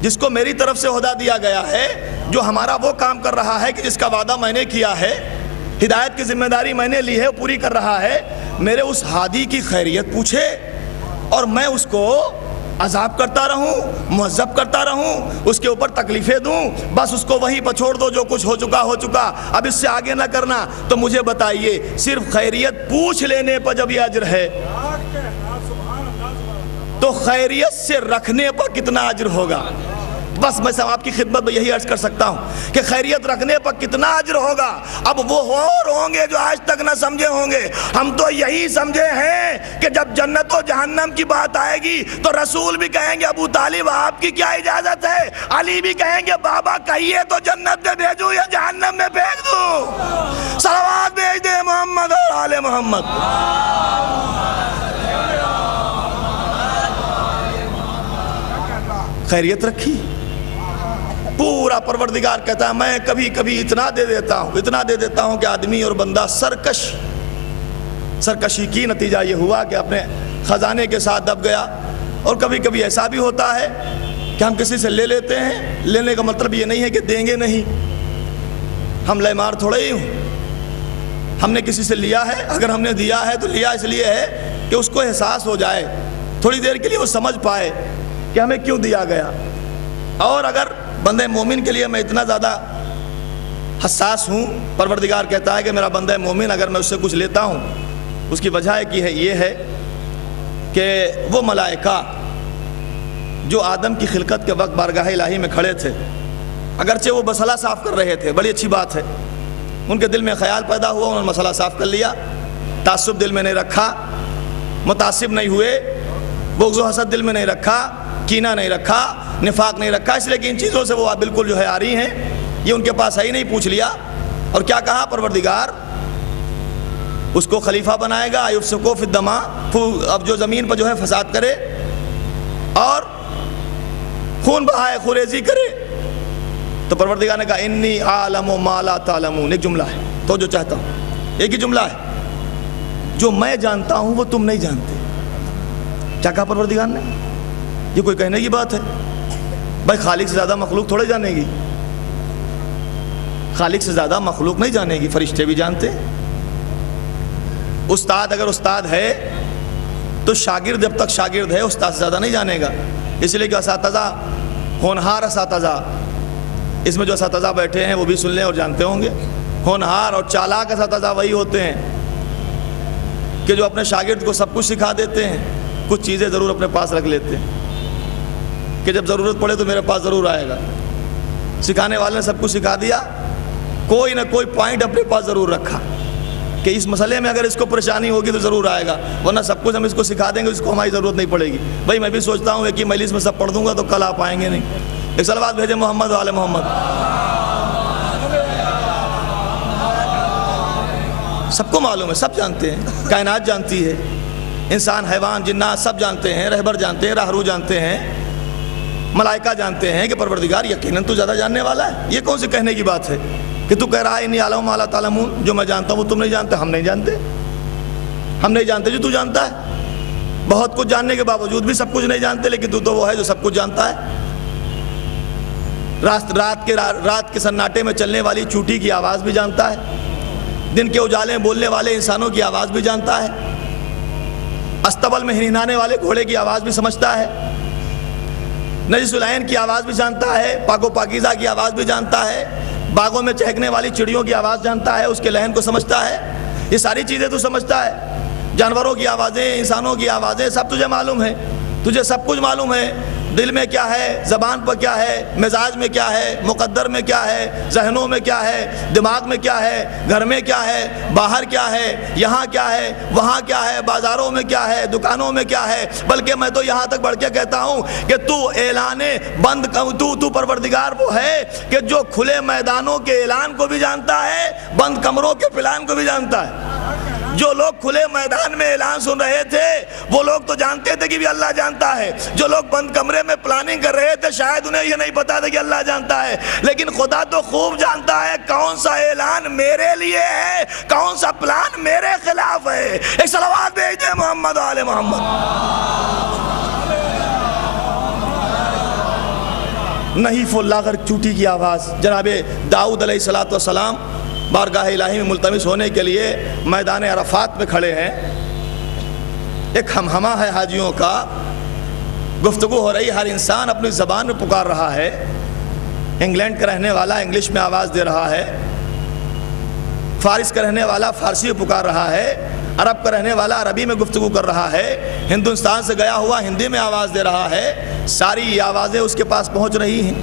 جس کو میری طرف سے عہدہ دیا گیا ہے، جو ہمارا وہ کام کر رہا ہے کہ جس کا وعدہ میں نے کیا ہے، ہدایت کی ذمہ داری میں نے لی ہے، پوری کر رہا ہے، میرے اس ہادی کی خیریت پوچھے اور میں اس کو عذاب کرتا رہوں، معذب کرتا رہوں، اس کے اوپر تکلیفیں دوں، بس اس کو وہیں پر چھوڑ دو، جو کچھ ہو چکا، اب اس سے آگے نہ کرنا۔ تو مجھے بتائیے، صرف خیریت پوچھ لینے پر جب یہ اجر ہے، تو خیریت سے رکھنے پر کتنا اجر ہوگا؟ بس میں آپ کی خدمت میں یہی عرض کر سکتا ہوں کہ خیریت رکھنے پر کتنا اجر ہوگا۔ اب وہ اور ہوں گے جو آج تک نہ سمجھے ہوں گے، ہم تو یہی سمجھے ہیں کہ جب جنت و جہنم کی بات آئے گی تو رسول بھی کہیں گے ابو طالب آپ کی کیا اجازت ہے، علی بھی کہیں گے بابا کہیے تو جنت میں بھیجوں یا جہنم میں بھیج دوں۔ صلوات بھیج دے محمد اور آل محمد۔ خیریت رکھی، پورا پروردگار کہتا ہے میں کبھی کبھی اتنا دے دیتا ہوں کہ آدمی اور بندہ سرکشی کی نتیجہ یہ ہوا کہ اپنے خزانے کے ساتھ دب گیا۔ اور کبھی کبھی ایسا بھی ہوتا ہے کہ ہم کسی سے لے لیتے ہیں، لینے کا مطلب یہ نہیں ہے کہ دیں گے نہیں، ہم لے مار تھوڑے ہی ہوں، ہم نے کسی سے لیا ہے، اگر ہم نے دیا ہے تو لیا اس لیے ہے کہ اس کو احساس ہو جائے، تھوڑی دیر کے لیے وہ سمجھ پائے کہ ہمیں کیوں دیا گیا۔ اور اگر بندہ مومن کے لیے میں اتنا زیادہ حساس ہوں، پروردگار کہتا ہے کہ میرا بندہ مومن اگر میں اس سے کچھ لیتا ہوں، اس کی وجہ یہ ہے کہ وہ ملائکہ جو آدم کی خلقت کے وقت بارگاہ الہی میں کھڑے تھے، اگرچہ وہ مسئلہ صاف کر رہے تھے، بڑی اچھی بات ہے، ان کے دل میں خیال پیدا ہوا، انہوں نے مسئلہ صاف کر لیا، تعصب دل میں نہیں رکھا، متعصب نہیں ہوئے، بغض و حسد دل میں نہیں رکھا، کینہ نہیں رکھا، نفاق نہیں رکھا، اس لیے کہ ان چیزوں سے وہ بالکل جو ہے آ رہی ہیں، یہ ان کے پاس ہے ہی نہیں، پوچھ لیا۔ اور کیا کہا پروردگار؟ اس کو خلیفہ بنائے گا، یفسکو فی الدماء، اب جو زمین پر جو ہے فساد کرے اور خون بہائے، خوریزی کرے۔ تو پروردگار نے کہا انی اعلم ما لا تعلمون، ایک جملہ ہے تو جو چاہتا ہوں، ایک ہی جملہ ہے، جو میں جانتا ہوں وہ تم نہیں جانتے۔ کیا کہا پروردگار نے؟ یہ کوئی کہنے کی بات ہے؟ بھائی خالق سے زیادہ مخلوق تھوڑے جانے گی، خالق سے زیادہ مخلوق نہیں جانے گی، فرشتے بھی جانتے۔ استاد اگر استاد ہے تو شاگرد جب تک شاگرد ہے استاد سے زیادہ نہیں جانے گا، اس لیے کہ اساتذہ، ہونہار اساتذہ، اس میں جو اساتذہ بیٹھے ہیں وہ بھی سن لیں اور جانتے ہوں گے، ہونہار اور چالاک اساتذہ وہی ہوتے ہیں کہ جو اپنے شاگرد کو سب کچھ سکھا دیتے ہیں، کچھ چیزیں ضرور اپنے پاس رکھ لیتے ہیں کہ جب ضرورت پڑے تو میرے پاس ضرور آئے گا۔ سکھانے والے نے سب کچھ سکھا دیا، کوئی نہ کوئی پوائنٹ اپنے پاس ضرور رکھا کہ اس مسئلے میں اگر اس کو پریشانی ہوگی تو ضرور آئے گا، ورنہ سب کچھ ہم اس کو سکھا دیں گے، اس کو ہماری ضرورت نہیں پڑے گی۔ بھائی میں بھی سوچتا ہوں کہ مجلس میں سب پڑھ دوں گا تو کل آپ آئیں گے نہیں، ایک صلوات بھیجے محمد و آل محمد. سب کو معلوم ہے، سب جانتے ہیں، کائنات جانتی ہے، انسان، حیوان، جنات سب جانتے ہیں، رہبر جانتے ہیں، راہرو جانتے ہیں، ملائکہ جانتے ہیں کہ پروردگار یقیناً تو زیادہ جاننے والا ہے. یہ کون سی کہنے کی بات ہے کہ تو کہہ رہا ہے انی اعلم ما لا تعلمون، جو میں جانتا ہوں وہ تم نہیں جانتے. ہم نہیں جانتے، ہم نہیں جانتے جو تو جانتا ہے. بہت کچھ جاننے کے باوجود بھی سب کچھ نہیں جانتے، لیکن تو وہ ہے جو سب کچھ جانتا ہے. رات کے سناٹے میں چلنے والی چوٹی کی آواز بھی جانتا ہے، دن کے اجالے میں بولنے والے انسانوں کی آواز بھی جانتا ہے، استبل میں ہنہنانے والے گھوڑے کی آواز بھی سمجھتا ہے، نجس العین کی آواز بھی جانتا ہے، پاک و پاکیزہ کی آواز بھی جانتا ہے، باغوں میں چہکنے والی چڑیوں کی آواز جانتا ہے، اس کے لہن کو سمجھتا ہے. یہ ساری چیزیں تو سمجھتا ہے. جانوروں کی آوازیں، انسانوں کی آوازیں سب تجھے معلوم ہے. تجھے سب کچھ معلوم ہے. دل میں کیا ہے، زبان پر کیا ہے، مزاج میں کیا ہے، مقدر میں کیا ہے، ذہنوں میں کیا ہے، دماغ میں کیا ہے، گھر میں کیا ہے، باہر کیا ہے، یہاں کیا ہے، وہاں کیا ہے، بازاروں میں کیا ہے، دکانوں میں کیا ہے. بلکہ میں تو یہاں تک بڑھ کے کہتا ہوں کہ تو اعلان بند، تو پروردگار وہ ہے کہ جو کھلے میدانوں کے اعلان کو بھی جانتا ہے، بند کمروں کے پلان کو بھی جانتا ہے. جو لوگ کھلے میدان میں اعلان سن رہے تھے وہ لوگ تو جانتے تھے کہ بھی اللہ جانتا ہے. جو لوگ بند کمرے میں پلاننگ کر رہے تھے شاید انہیں یہ نہیں پتا تھا کہ اللہ جانتا ہے. لیکن خدا تو خوب جانتا ہے کون سا اعلان میرے لیے ہے، کون سا پلان میرے خلاف ہے. ایک صلوات بھیج دیں محمد و آل محمد. نحیف اللاغر چوٹی کی آواز. جناب داؤد علیہ السلام بارگاہ الہی میں ملتمس ہونے کے لیے میدان عرفات میں کھڑے ہیں. ایک ہمہمہ ہے حاجیوں کا، گفتگو ہو رہی، ہر انسان اپنی زبان میں پکار رہا ہے. انگلینڈ کا رہنے والا انگلش میں آواز دے رہا ہے، فارس کا رہنے والا فارسی میں پکار رہا ہے، عرب کا رہنے والا عربی میں گفتگو کر رہا ہے، ہندوستان سے گیا ہوا ہندی میں آواز دے رہا ہے. ساری آوازیں اس کے پاس پہنچ رہی ہیں.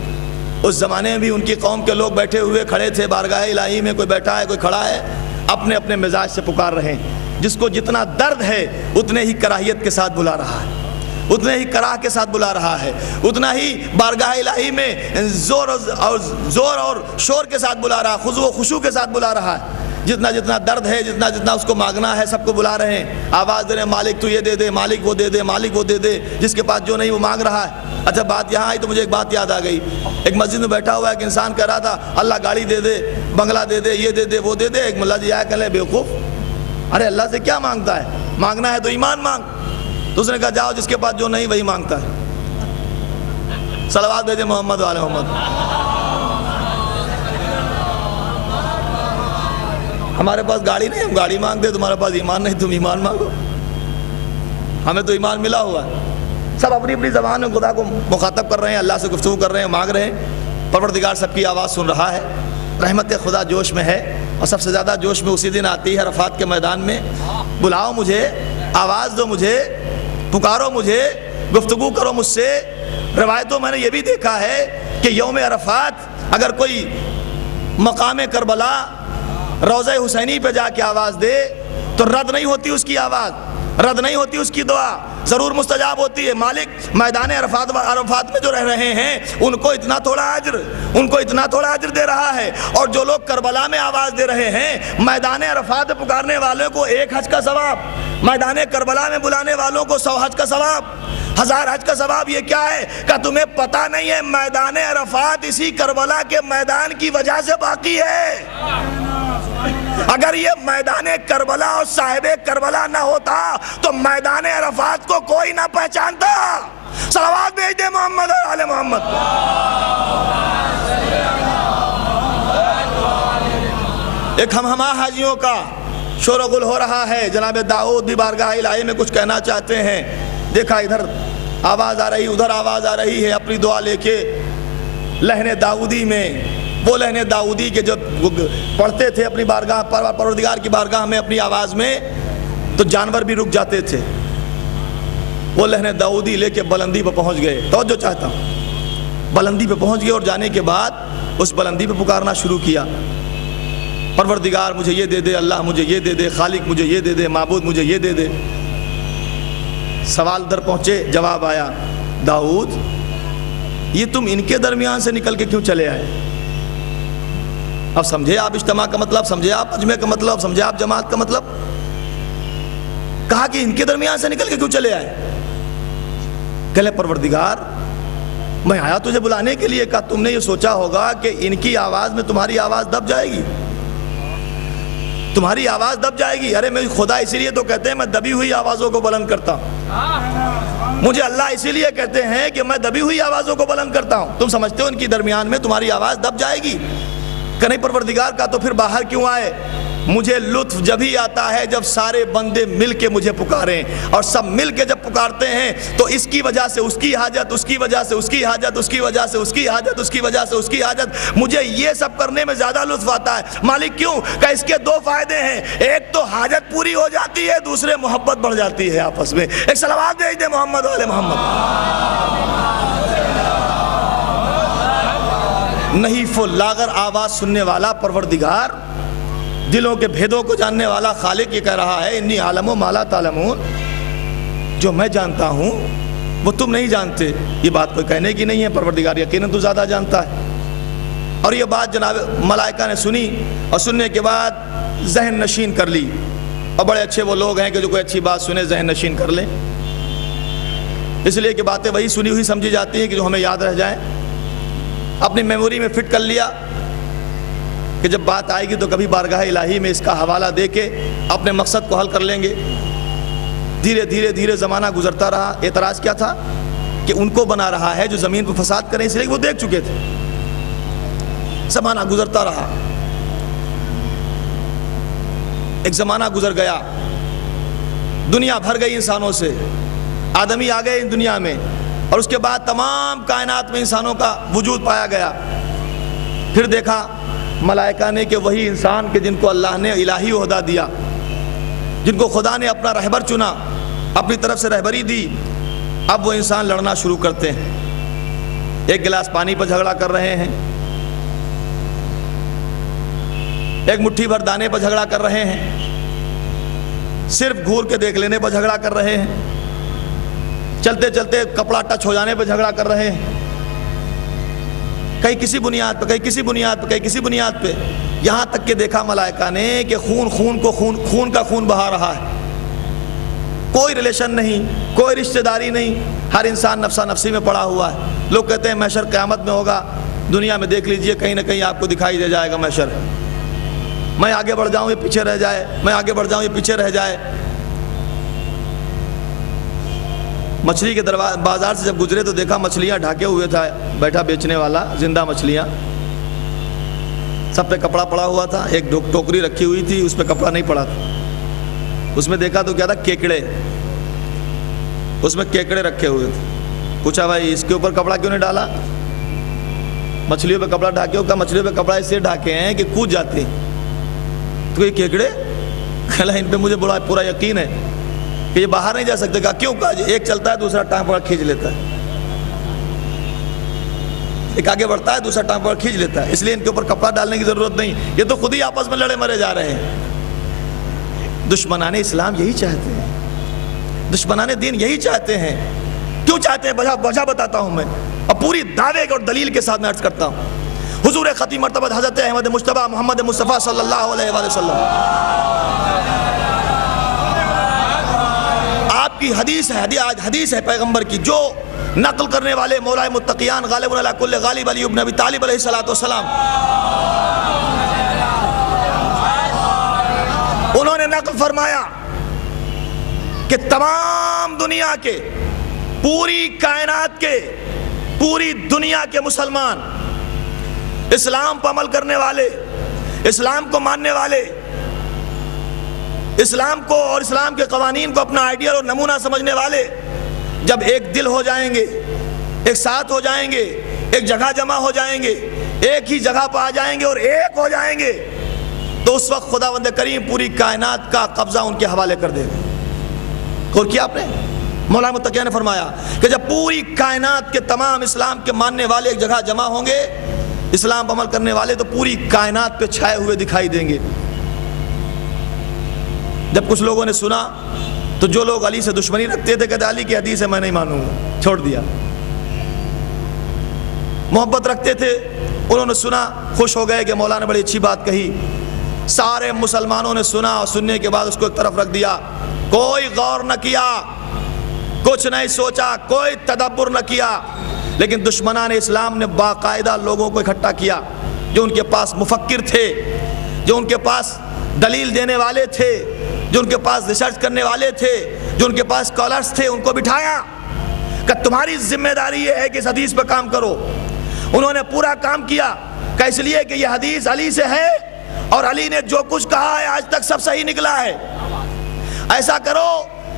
اس زمانے میں بھی ان کی قوم کے لوگ بیٹھے ہوئے کھڑے تھے بارگاہ الہی میں، کوئی بیٹھا ہے کوئی کھڑا ہے، اپنے اپنے مزاج سے پکار رہے ہیں. جس کو جتنا درد ہے اتنے ہی کراہیت کے ساتھ بلا رہا ہے، اتنے ہی کراہ کے ساتھ بلا رہا ہے، اتنا ہی بارگاہ الہی میں زور اور شور کے ساتھ بلا رہا ہے، خضوع و خشوع کے ساتھ بلا رہا ہے. جتنا جتنا درد ہے، جتنا جتنا اس کو مانگنا ہے، سب کو بلا رہے ہیں. آواز دے رہے ہیں مالک تو یہ دے دے، مالک وہ دے دے، مالک وہ دے دے. جس کے پاس جو نہیں وہ مانگ رہا ہے. اچھا بات یہاں آئی تو مجھے ایک بات یاد آ گئی. ایک مسجد میں بیٹھا ہوا ایک انسان کہہ رہا تھا اللہ گاڑی دے دے، بنگلہ دے دے، یہ دے دے، وہ دے دے. ایک ملا جی آیا کہ لے بیوقوف، ارے اللہ سے کیا مانگتا ہے؟ مانگنا ہے تو ایمان مانگ. تو اس نے کہا جاؤ جس کے پاس جو نہیں وہی مانگتا ہے. صلوات بھیجے محمد و آل محمد. ہمارے پاس گاڑی نہیں، ہم گاڑی مانگتے، تمہارے پاس ایمان نہیں، تم ایمان مانگو. ہمیں تو ایمان ملا ہوا ہے. سب اپنی اپنی زبان میں خدا کو مخاطب کر رہے ہیں، اللہ سے گفتگو کر رہے ہیں، مانگ رہے ہیں. پروردگار سب کی آواز سن رہا ہے. رحمت خدا جوش میں ہے، اور سب سے زیادہ جوش میں اسی دن آتی ہے عرفات کے میدان میں. بلاؤ مجھے، آواز دو مجھے، پکارو مجھے، گفتگو کرو مجھ سے. روایتوں میں نے یہ بھی دیکھا ہے کہ یوم عرفات اگر کوئی مقام کربلا روضہ حسینی پہ جا کے آواز دے تو رد نہیں ہوتی اس کی آواز، رد نہیں ہوتی اس کی دعا، ضرور مستجاب ہوتی ہے. مالک میدان عرفات میں جو رہ رہے ہیں ان کو اتنا تھوڑا اجر دے رہا ہے. اور جو لوگ کربلا میں آواز دے رہے ہیں، میدان عرفات میں پکارنے والوں کو 1 حج کا ثواب، میدان کربلا میں بلانے والوں کو 100 حج کا ثواب، 1000 حج کا ثواب. یہ کیا ہے کہ تمہیں پتہ نہیں ہے میدان عرفات اسی کربلا کے میدان کی وجہ سے باقی ہے. اگر یہ میدان کربلا اور صاحب کربلا نہ ہوتا تو میدان عرفات کو کوئی نہ پہچانتا. صلوات بھیج دے محمد اور آل محمد. ایک ہمہمہ حاجیوں کا شور و غل ہو رہا ہے. جناب داؤد بھی بارگاہ الہی میں کچھ کہنا چاہتے ہیں. دیکھا ادھر آواز آ رہی، ادھر آواز آ رہی ہے. اپنی دعا لے کے لہن داؤدی میں، وہ لہن داؤدی کے جب پڑھتے تھے اپنی بارگاہ پروردگار کی بارگاہ میں اپنی آواز میں، تو جانور بھی رک جاتے تھے. وہ لہن داؤدی لے کے بلندی پہ پہنچ گئے. توجہ چاہتا ہوں. بلندی پہ پہنچ گئے اور جانے کے بعد اس بلندی پہ پکارنا شروع کیا. پروردگار مجھے یہ دے دے، اللہ مجھے یہ دے دے، خالق مجھے یہ دے دے، معبود مجھے یہ دے دے. سوال در پہنچے، جواب آیا، داؤد یہ تم ان کے درمیان سے نکل کے کیوں چلے آئے؟ اب سمجھے آپ اجتماع کا مطلب، سمجھے آپ مجمع کا مطلب، سمجھے آپ جماعت کا مطلب؟ کہا کہ ان کے درمیان سے نکل کے کیوں چلے آئے؟ کہلے پروردگار میں آیا تجھے بلانے کے لیے، کہا تم نے یہ سوچا ہوگا کہ ان کی آواز میں تمہاری آواز دب جائے گی، تمہاری آواز دب جائے گی؟ ارے میں خدا اسی لیے تو کہتے ہیں میں دبی ہوئی آوازوں کو بلند کرتا ہوں، مجھے اللہ اسی لیے کہتے ہیں کہ میں دبی ہوئی آوازوں کو بلند کرتا ہوں۔ تم سمجھتے ہو ان کی درمیان میں تمہاری آواز دب جائے گی؟ کہ نہیں پروردگار کا تو پھر باہر کیوں آئے؟ مجھے لطف جب ہی آتا ہے جب سارے بندے مل کے مجھے پکاریں، اور سب مل کے جب پکارتے ہیں تو اس کی وجہ سے اس کی حاجت، اس کی وجہ سے اس کی حاجت، اس کی وجہ سے اس کی حاجت، اس کی وجہ سے اس کی حاجت، مجھے یہ سب کرنے میں زیادہ لطف آتا ہے۔ مالک کیوں؟ کہ اس کے دو فائدے ہیں، ایک تو حاجت پوری ہو جاتی ہے، دوسرے محبت بڑھ جاتی ہے آپس میں۔ ایک صلوات بھیج دے محمد والے محمد۔ نحیف و لاغر آواز سننے والا پروردگار، دلوں کے بھیدوں کو جاننے والا خالق یہ کہہ رہا ہے انی عالم و ما لا تعلمون، جو میں جانتا ہوں وہ تم نہیں جانتے۔ یہ بات کوئی کہنے کی نہیں ہے، پروردگار یقیناً تو زیادہ جانتا ہے۔ اور یہ بات جناب ملائکہ نے سنی، اور سننے کے بعد ذہن نشین کر لی، اور بڑے اچھے وہ لوگ ہیں کہ جو کوئی اچھی بات سنے ذہن نشین کر لیں، اس لیے کہ باتیں وہی سنی ہوئی سمجھی جاتی ہیں کہ جو ہمیں یاد رہ جائیں۔ اپنی میموری میں فٹ کر لیا کہ جب بات آئے گی تو کبھی بارگاہ الہی میں اس کا حوالہ دے کے اپنے مقصد کو حل کر لیں گے۔ دھیرے دھیرے دھیرے زمانہ گزرتا رہا۔ اعتراض کیا تھا؟ کہ ان کو بنا رہا ہے جو زمین پر فساد کریں، اس لیے کہ وہ دیکھ چکے تھے۔ زمانہ گزرتا رہا، ایک زمانہ گزر گیا، دنیا بھر گئی انسانوں سے، آدمی آ گئے اس دنیا میں، اور اس کے بعد تمام کائنات میں انسانوں کا وجود پایا گیا۔ پھر دیکھا ملائکہ نے کہ وہی انسان کہ جن کو اللہ نے الہی عہدہ دیا، جن کو خدا نے اپنا رہبر چنا، اپنی طرف سے رہبری دی، اب وہ انسان لڑنا شروع کرتے ہیں۔ ایک گلاس پانی پر جھگڑا کر رہے ہیں، ایک مٹھی بھر دانے پر جھگڑا کر رہے ہیں، صرف گھور کے دیکھ لینے پر جھگڑا کر رہے ہیں، چلتے چلتے کپڑا ٹچ ہو جانے پہ جھگڑا کر رہے ہیں، کہیں کسی بنیاد پہ، کہیں کسی بنیاد پہ، کہیں کسی بنیاد پہ، یہاں تک کہ دیکھا ملائکہ نے کہ خون کا خون بہا رہا ہے، کوئی ریلیشن نہیں، کوئی رشتہ داری نہیں، ہر انسان نفسا نفسی میں پڑا ہوا ہے۔ لوگ کہتے ہیں محشر قیامت میں ہوگا، دنیا میں دیکھ لیجئے کہیں نہ کہیں آپ کو دکھائی دے جائے گا محشر۔ میں آگے بڑھ جاؤں یہ پیچھے رہ جائے، میں آگے بڑھ جاؤں یہ پیچھے رہ جائے۔ مچھلی کے بازار سے جب گزرے تو دیکھا مچھلیاں ڈھاکے ہوئے تھا، بیٹھا بیچنے والا، زندہ مچھلیاں، سب پہ کپڑا پڑا ہوا تھا، ایک ٹوکری رکھی ہوئی تھی اس پہ کپڑا نہیں پڑا تھا، اس میں دیکھا تو کیا تھا؟ کیکڑے، اس میں کیکڑے رکھے ہوئے تھے۔ پوچھا بھائی اس کے اوپر کپڑا کیوں نہیں ڈالا؟ مچھلیوں پہ کپڑا ڈھاکے ہو؟ کہا مچھلیوں پہ کپڑا اس سے ڈھاکے ہیں کہ کود جاتے ہیں۔ تو یہ کیکڑے، کہلا ان پہ مجھے بڑا پورا یقین ہے کہ یہ باہر نہیں جا سکتے۔ کہا کیوں؟ کہا ایک چلتا ہے دوسرا ٹانگ پکڑ کھینچ لیتا ہے، ایک آگے بڑھتا ہے دوسرا ٹانگ پکڑ کھینچ لیتا ہے، اس لیے ان کے اوپر کپڑا ڈالنے کی ضرورت نہیں، یہ تو خود ہی آپس میں لڑے مرے جا رہے ہیں۔ دشمنان اسلام یہی چاہتے ہیں، دشمنان دین یہی چاہتے ہیں۔ کیوں چاہتے ہیں؟ وجہ بتاتا ہوں میں، اور پوری دعوے اور دلیل کے ساتھ میں عرض کرتا ہوں۔ حضور خطیب مرتبہ حضرت احمد مجتبیٰ محمد مصطفیٰ صلی اللہ علیہ وآلہ وسلم، آپ کی حدیث ہے، حدیث ہے پیغمبر کی، جو نقل کرنے والے مولا متقیان غالب علی کل غالب علی ابن ابی طالب علیہ السلام، انہوں نے نقل فرمایا کہ تمام دنیا کے، پوری کائنات کے، پوری دنیا کے مسلمان، اسلام پر عمل کرنے والے، اسلام کو ماننے والے، اسلام کو اور اسلام کے قوانین کو اپنا آئیڈیل اور نمونہ سمجھنے والے، جب ایک دل ہو جائیں گے، ایک ساتھ ہو جائیں گے، ایک جگہ جمع ہو جائیں گے، ایک ہی جگہ پہ آ جائیں گے اور ایک ہو جائیں گے، تو اس وقت خداوند کریم پوری کائنات کا قبضہ ان کے حوالے کر دے گا۔ اور کیا آپ نے مولا متقیہ نے فرمایا کہ جب پوری کائنات کے تمام اسلام کے ماننے والے ایک جگہ جمع ہوں گے، اسلام پر عمل کرنے والے، تو پوری کائنات پہ چھائے ہوئے دکھائی دیں گے۔ جب کچھ لوگوں نے سنا تو جو لوگ علی سے دشمنی رکھتے تھے کہتے علی کی حدیث ہے میں نہیں مانوں گا، چھوڑ دیا۔ محبت رکھتے تھے، انہوں نے سنا، خوش ہو گئے کہ مولا نے بڑی اچھی بات کہی۔ سارے مسلمانوں نے سنا اور سننے کے بعد اس کو ایک طرف رکھ دیا، کوئی غور نہ کیا، کچھ نہیں سوچا، کوئی تدبر نہ کیا۔ لیکن دشمنان اسلام نے باقاعدہ لوگوں کو اکٹھا کیا، جو ان کے پاس مفکر تھے، جو ان کے پاس دلیل دینے والے تھے، جو ان کے پاس ریسرچ کرنے والے تھے، جو ان کے پاس اسکالرس تھے، ان کو بٹھایا کہ تمہاری ذمہ داری یہ ہے کہ اس حدیث پہ کام کرو۔ انہوں نے پورا کام کیا کہ اس لیے کہ یہ حدیث علی سے ہے اور علی نے جو کچھ کہا ہے آج تک سب صحیح نکلا ہے۔ ایسا کرو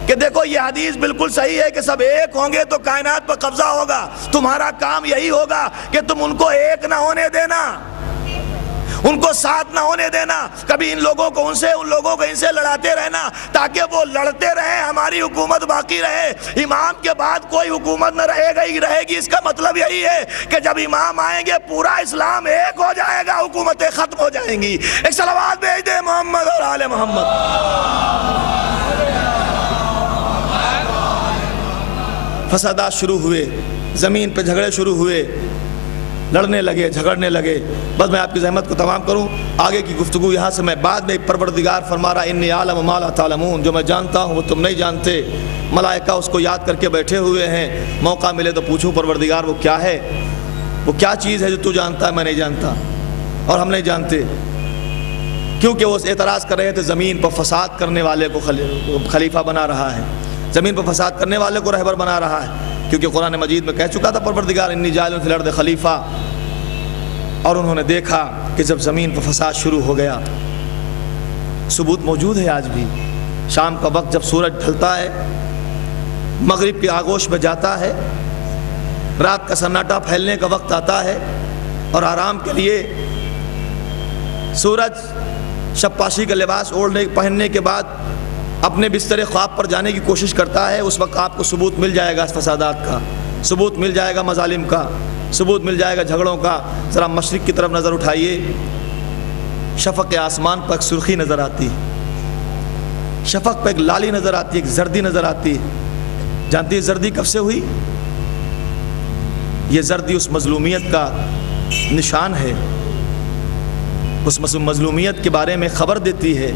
کہ دیکھو یہ حدیث بالکل صحیح ہے کہ سب ایک ہوں گے تو کائنات پر قبضہ ہوگا، تمہارا کام یہی ہوگا کہ تم ان کو ایک نہ ہونے دینا، ان کو ساتھ نہ ہونے دینا، کبھی ان لوگوں کو ان سے، ان لوگوں کو ان سے لڑاتے رہنا تاکہ وہ لڑتے رہیں، ہماری حکومت باقی رہے۔ امام کے بعد کوئی حکومت نہ رہے گی، اس کا مطلب یہی ہے کہ جب امام آئیں گے پورا اسلام ایک ہو جائے گا، حکومتیں ختم ہو جائیں گی۔ ایک صلوات بھیج دے محمد اور آل محمد۔ فسادات شروع ہوئے، زمین پہ جھگڑے شروع ہوئے، لڑنے لگے، جھگڑنے لگے۔ بس میں آپ کی زحمت کو تمام کروں، آگے کی گفتگو یہاں سے میں بعد میں پروردگار فرما رہا انی عالم ما لا تعلمون، جو میں جانتا ہوں وہ تم نہیں جانتے۔ ملائکہ اس کو یاد کر کے بیٹھے ہوئے ہیں، موقع ملے تو پوچھوں پروردگار وہ کیا ہے، وہ کیا چیز ہے جو تو جانتا ہے میں نہیں جانتا اور ہم نہیں جانتے۔ کیونکہ وہ اعتراض کر رہے تھے زمین پر فساد کرنے والے کو خلیفہ بنا رہا ہے، زمین پر فساد کرنے والے کو رہبر بنا رہا ہے، کیونکہ قرآن مجید میں کہہ چکا تھا پروردگار انی جاعل فی الارض خلیفہ۔ اور انہوں نے دیکھا کہ جب زمین پر فساد شروع ہو گیا، ثبوت موجود ہے آج بھی، شام کا وقت جب سورج ڈھلتا ہے، مغرب کے آغوش میں جاتا ہے، رات کا سناٹا پھیلنے کا وقت آتا ہے اور آرام کے لیے سورج شب پاشی کا لباس پہننے کے بعد اپنے بستر خواب پر جانے کی کوشش کرتا ہے، اس وقت آپ کو ثبوت مل جائے گا فسادات کا، ثبوت مل جائے گا مظالم کا، ثبوت مل جائے گا جھگڑوں کا۔ ذرا مشرق کی طرف نظر اٹھائیے، شفق آسمان پر ایک سرخی نظر آتی ہے، شفق پہ ایک لالی نظر آتی ہے، ایک زردی نظر آتی ہے۔ جانتی ہے زردی کب سے ہوئی؟ یہ زردی اس مظلومیت کا نشان ہے، اس مظلومیت کے بارے میں خبر دیتی ہے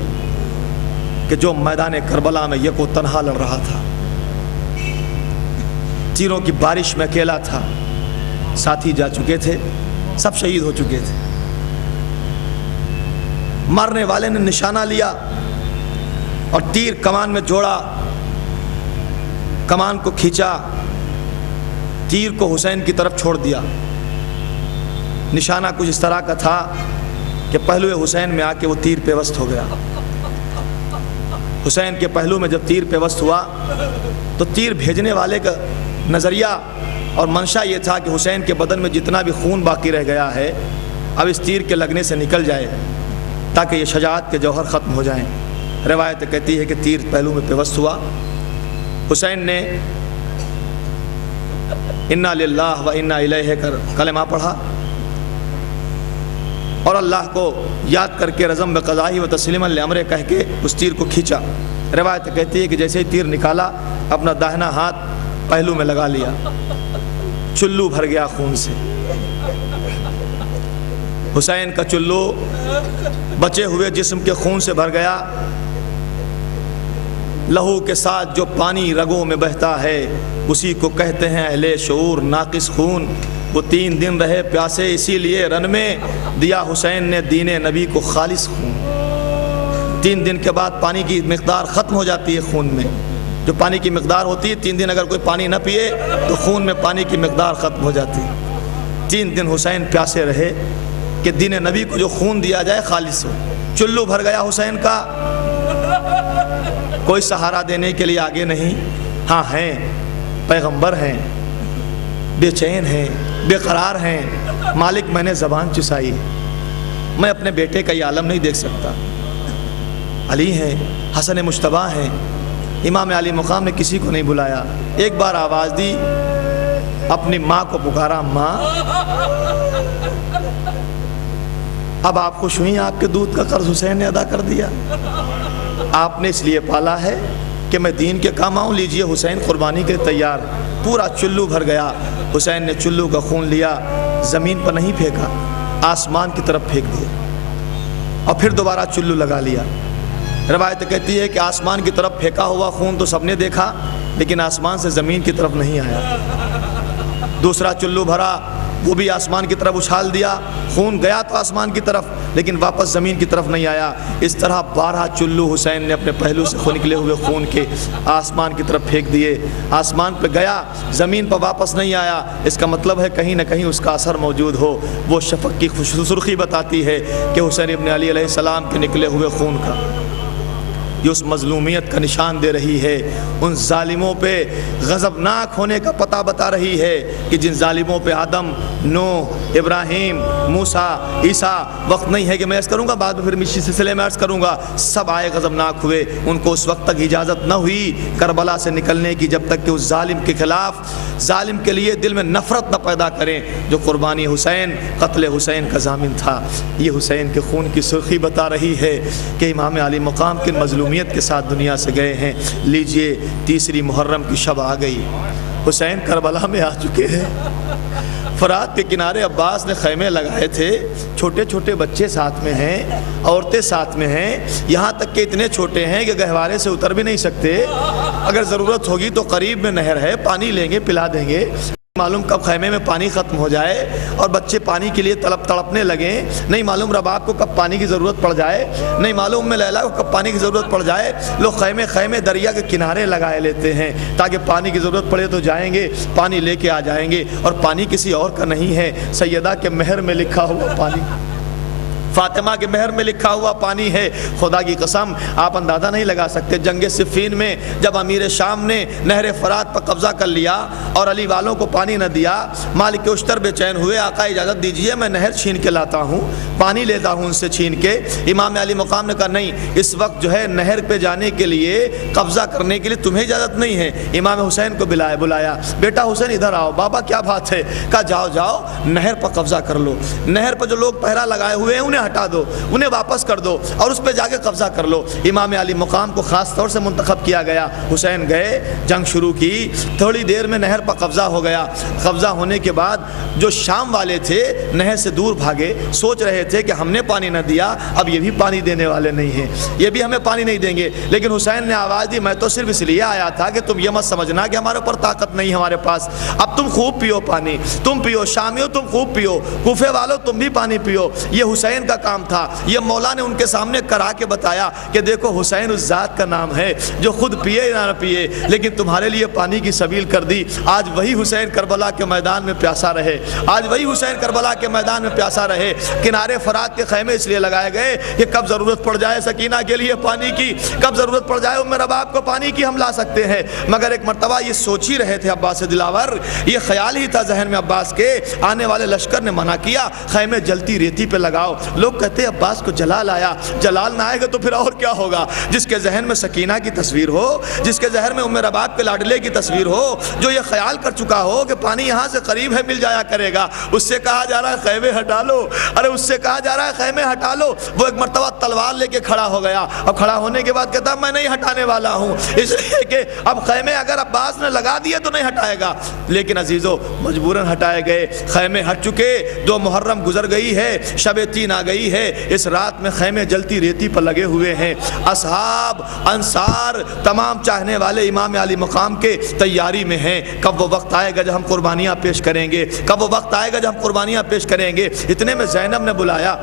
کہ جو میدان کربلا میں یک و تنہا لڑ رہا تھا، تیروں کی بارش میں اکیلا تھا، ساتھی جا چکے تھے، سب شہید ہو چکے تھے، مارنے والے نے نشانہ لیا اور تیر کمان میں جوڑا، کمان کو کھینچا، تیر کو حسین کی طرف چھوڑ دیا۔ نشانہ کچھ اس طرح کا تھا کہ پہلو حسین میں آ کے وہ تیر پیوست ہو گیا۔ حسین کے پہلو میں جب تیر پیوست ہوا تو تیر بھیجنے والے کا نظریہ اور منشا یہ تھا کہ حسین کے بدن میں جتنا بھی خون باقی رہ گیا ہے اب اس تیر کے لگنے سے نکل جائے تاکہ یہ شجاعت کے جوہر ختم ہو جائیں۔ روایت کہتی ہے کہ تیر پہلو میں پیوست ہوا، حسین نے انا للہ و انا الیہ کر کلمہ پڑھا اور اللہ کو یاد کر کے رزم بقضائی و تسلیما لامرہ کہہ کے اس تیر کو کھینچا۔ روایت کہتی ہے کہ جیسے ہی تیر نکالا اپنا داہنا ہاتھ پہلو میں لگا لیا، چلو بھر گیا خون سے۔ حسین کا چلو بچے ہوئے جسم کے خون سے بھر گیا۔ لہو کے ساتھ جو پانی رگوں میں بہتا ہے اسی کو کہتے ہیں اہل شعور ناقص خون۔ وہ 3 دن رہے پیاسے اسی لیے رن میں دیا حسین نے دین نبی کو خالص خون۔ 3 دن کے بعد پانی کی مقدار ختم ہو جاتی ہے خون میں، جو پانی کی مقدار ہوتی ہے 3 دن اگر کوئی پانی نہ پیے تو خون میں پانی کی مقدار ختم ہو جاتی ہے۔ 3 دن حسین پیاسے رہے کہ دین نبی کو جو خون دیا جائے خالص ہو۔ چلو بھر گیا حسین کا، کوئی سہارا دینے کے لیے آگے نہیں۔ ہاں ہیں، پیغمبر ہیں، بے چین ہیں، بے قرار ہیں۔ مالک میں نے زبان چسائی، میں اپنے بیٹے کا یہ عالم نہیں دیکھ سکتا۔ علی ہیں، حسن مجتبی ہیں، امام علی مقام نے کسی کو نہیں بلایا۔ ایک بار آواز دی، اپنی ماں کو پکارا، ماں اب آپ خوش ہوئی؟ آپ کے دودھ کا قرض حسین نے ادا کر دیا۔ آپ نے اس لیے پالا ہے کہ میں دین کے کام آؤں، لیجئے حسین قربانی کے تیار۔ پورا چلو بھر گیا، حسین نے چلو کا خون لیا زمین پر نہیں پھینکا، آسمان کی طرف پھینک دیا اور پھر دوبارہ چلو لگا لیا۔ روایت کہتی ہے کہ آسمان کی طرف پھینکا ہوا خون تو سب نے دیکھا، لیکن آسمان سے زمین کی طرف نہیں آیا۔ دوسرا چلو بھرا، وہ بھی آسمان کی طرف اچھال دیا، خون گیا تو آسمان کی طرف لیکن واپس زمین کی طرف نہیں آیا۔ اس طرح 12 چلو حسین نے اپنے پہلو سے نکلے ہوئے خون کے آسمان کی طرف پھینک دیے۔ آسمان پہ گیا، زمین پر واپس نہیں آیا۔ اس کا مطلب ہے کہیں نہ کہیں اس کا اثر موجود ہو۔ وہ شفق کی سرخی بتاتی ہے کہ حسین ابن علی علیہ السلام کے نکلے ہوئے خون کا، یہ اس مظلومیت کا نشان دے رہی ہے، ان ظالموں پہ غضبناک ہونے کا پتہ بتا رہی ہے کہ جن ظالموں پہ آدم، نوح، ابراہیم، موسیٰ، عیسیٰ، وقت نہیں ہے کہ میں عرض کروں گا، بعد میں پھر اسی سلسلے میں عرض کروں گا، سب آئے غضبناک ہوئے۔ ان کو اس وقت تک اجازت نہ ہوئی کربلا سے نکلنے کی جب تک کہ اس ظالم کے خلاف، ظالم کے لیے دل میں نفرت نہ پیدا کریں جو قربانی حسین، قتل حسین کا ضامن تھا۔ یہ حسین کے خون کی سرخی بتا رہی ہے کہ امام علی مقام کن مظلومیت کے ساتھ دنیا سے گئے ہیں۔ لیجئے، تیسری محرم کی شب آ گئی، حسین کربلا میں آ چکے ہیں۔ فرات کے کنارے عباس نے خیمے لگائے تھے، چھوٹے چھوٹے بچے ساتھ میں ہیں، عورتیں ساتھ میں ہیں، یہاں تک کہ اتنے چھوٹے ہیں کہ گہوارے سے اتر بھی نہیں سکتے۔ اگر ضرورت ہوگی تو قریب میں نہر ہے، پانی لیں گے، پلا دیں گے۔ معلوم کب خیمے میں پانی ختم ہو جائے اور بچے پانی کے لیے تڑپنے لگیں، نہیں معلوم رباب کو کب پانی کی ضرورت پڑ جائے، نہیں معلوم میں لیلا کو کب پانی کی ضرورت پڑ جائے۔ لوگ خیمے دریا کے کنارے لگائے لیتے ہیں تاکہ پانی کی ضرورت پڑے تو جائیں گے، پانی لے کے آ جائیں گے۔ اور پانی کسی اور کا نہیں ہے، سیدہ کے مہر میں لکھا ہوا پانی، فاطمہ کے مہر میں لکھا ہوا پانی ہے۔ خدا کی قسم آپ اندازہ نہیں لگا سکتے، جنگ صفین میں جب امیر شام نے نہر فرات پر قبضہ کر لیا اور علی والوں کو پانی نہ دیا، مالک اشتر بے چین ہوئے، آقا اجازت دیجئے میں نہر چھین کے لاتا ہوں، پانی لیتا ہوں ان سے چھین کے۔ امام علی مقام نے کہا نہیں، اس وقت جو ہے نہر پہ جانے کے لیے، قبضہ کرنے کے لیے تمہیں اجازت نہیں ہے۔ امام حسین کو بلایا، بیٹا حسین ادھر آؤ۔ بابا کیا بات ہے؟ کہا جاؤ نہر پر قبضہ کر لو، نہر پر جو لوگ پہرا لگائے ہوئے ہیں انہیں ہٹا دو، انہیں واپس کر دو اور اس پہ جا کے قبضہ کر لو۔ امام علی مقام کو خاص طور سے منتخب کیا گیا۔ حسین گئے، جنگ شروع کی، تھوڑی دیر میں نہر پر قبضہ ہو گیا۔ قبضہ ہونے کے بعد جو شام والے تھے نہر سے دور بھاگے، سوچ رہے تھے کہ ہم نے پانی نہ دیا، اب یہ بھی پانی دینے والے نہیں ہیں، یہ بھی ہمیں پانی نہیں دیں گے۔ لیکن حسین نے آواز دی، میں تو صرف اس لیے آیا تھا کہ تم یہ مت سمجھنا کہ ہمارے اوپر طاقت نہیں ہے ہمارے پاس، اب تم خوب پیو پانی، تم پیو، شامیوں تم خوب پیو، کوفے والوں تم بھی پانی پیو۔ یہ حسین کا کام تھا، یہ مولا نے ان کے سامنے کرا کے بتایا کہ دیکھو حسین اس ذات کا نام ہے جو خود پیے یا نہ پیے لیکن تمہارے لیے پانی کی سبیل کر دی۔ آج وہی حسین کربلا کے میدان میں پیاسا رہے، آج وہی حسین کربلا کے میدان میں پیاسا رہے۔ کنارے فرات کے خیمے اس لیے لگائے گئے کہ کب ضرورت پڑ جائے سکینہ کے لیے پانی کی، کب ضرورت پڑ جائے ام رباب کو پانی کی، ہم لا سکتے ہیں۔ مگر ایک مرتبہ یہ سوچ ہی رہے تھے عباس دلاور، یہ خیال ہی تھا ذہن میں عباس کے، آنے والے لشکر نے منع کیا خیمے جلتی ریتی پہ لگاؤ۔ لوگ کہتے ہیں عباس کو جلال آیا، جلال نہ آئے گا تو پھر اور کیا ہوگا؟ جس کے ذہن میں سکینہ کی تصویر ہو، جس کے ذہن میں ام رباب کے لاڈلے کی تصویر ہو، جو یہ خیال کر چکا ہو کہ پانی یہاں سے قریب ہے مل جایا کرے گا، اس سے کہا جا رہا ہے خیمے ہٹا لو، ارے اس سے کہا جا رہا ہے خیمے ہٹا لو۔ وہ ایک مرتبہ تلوار لے کے کھڑا ہو گیا، اب کھڑا ہونے کے بعد کہتا میں نہیں ہٹانے والا ہوں، اس لیے کہ اب خیمے اگر عباس نے لگا دیے تو نہیں ہٹائے گا۔ لیکن عزیزو مجبوراً ہٹائے گئے، خیمے ہٹ چکے، 2 محرم گزر گئی ہے، شب 3 آ گئی ہے، اس رات میں خیمے جلتی ریتی پر لگے ہوئے ہیں۔ اصحاب، انصار، تمام چاہنے والے امام علی مقام کے تیاری میں ہیں، کب وہ وقت آئے گا جب ہم قربانیاں پیش کریں گے، کب وہ وقت آئے گا جب ہم قربانیاں پیش کریں گے۔ اتنے میں زینب نے بلایا،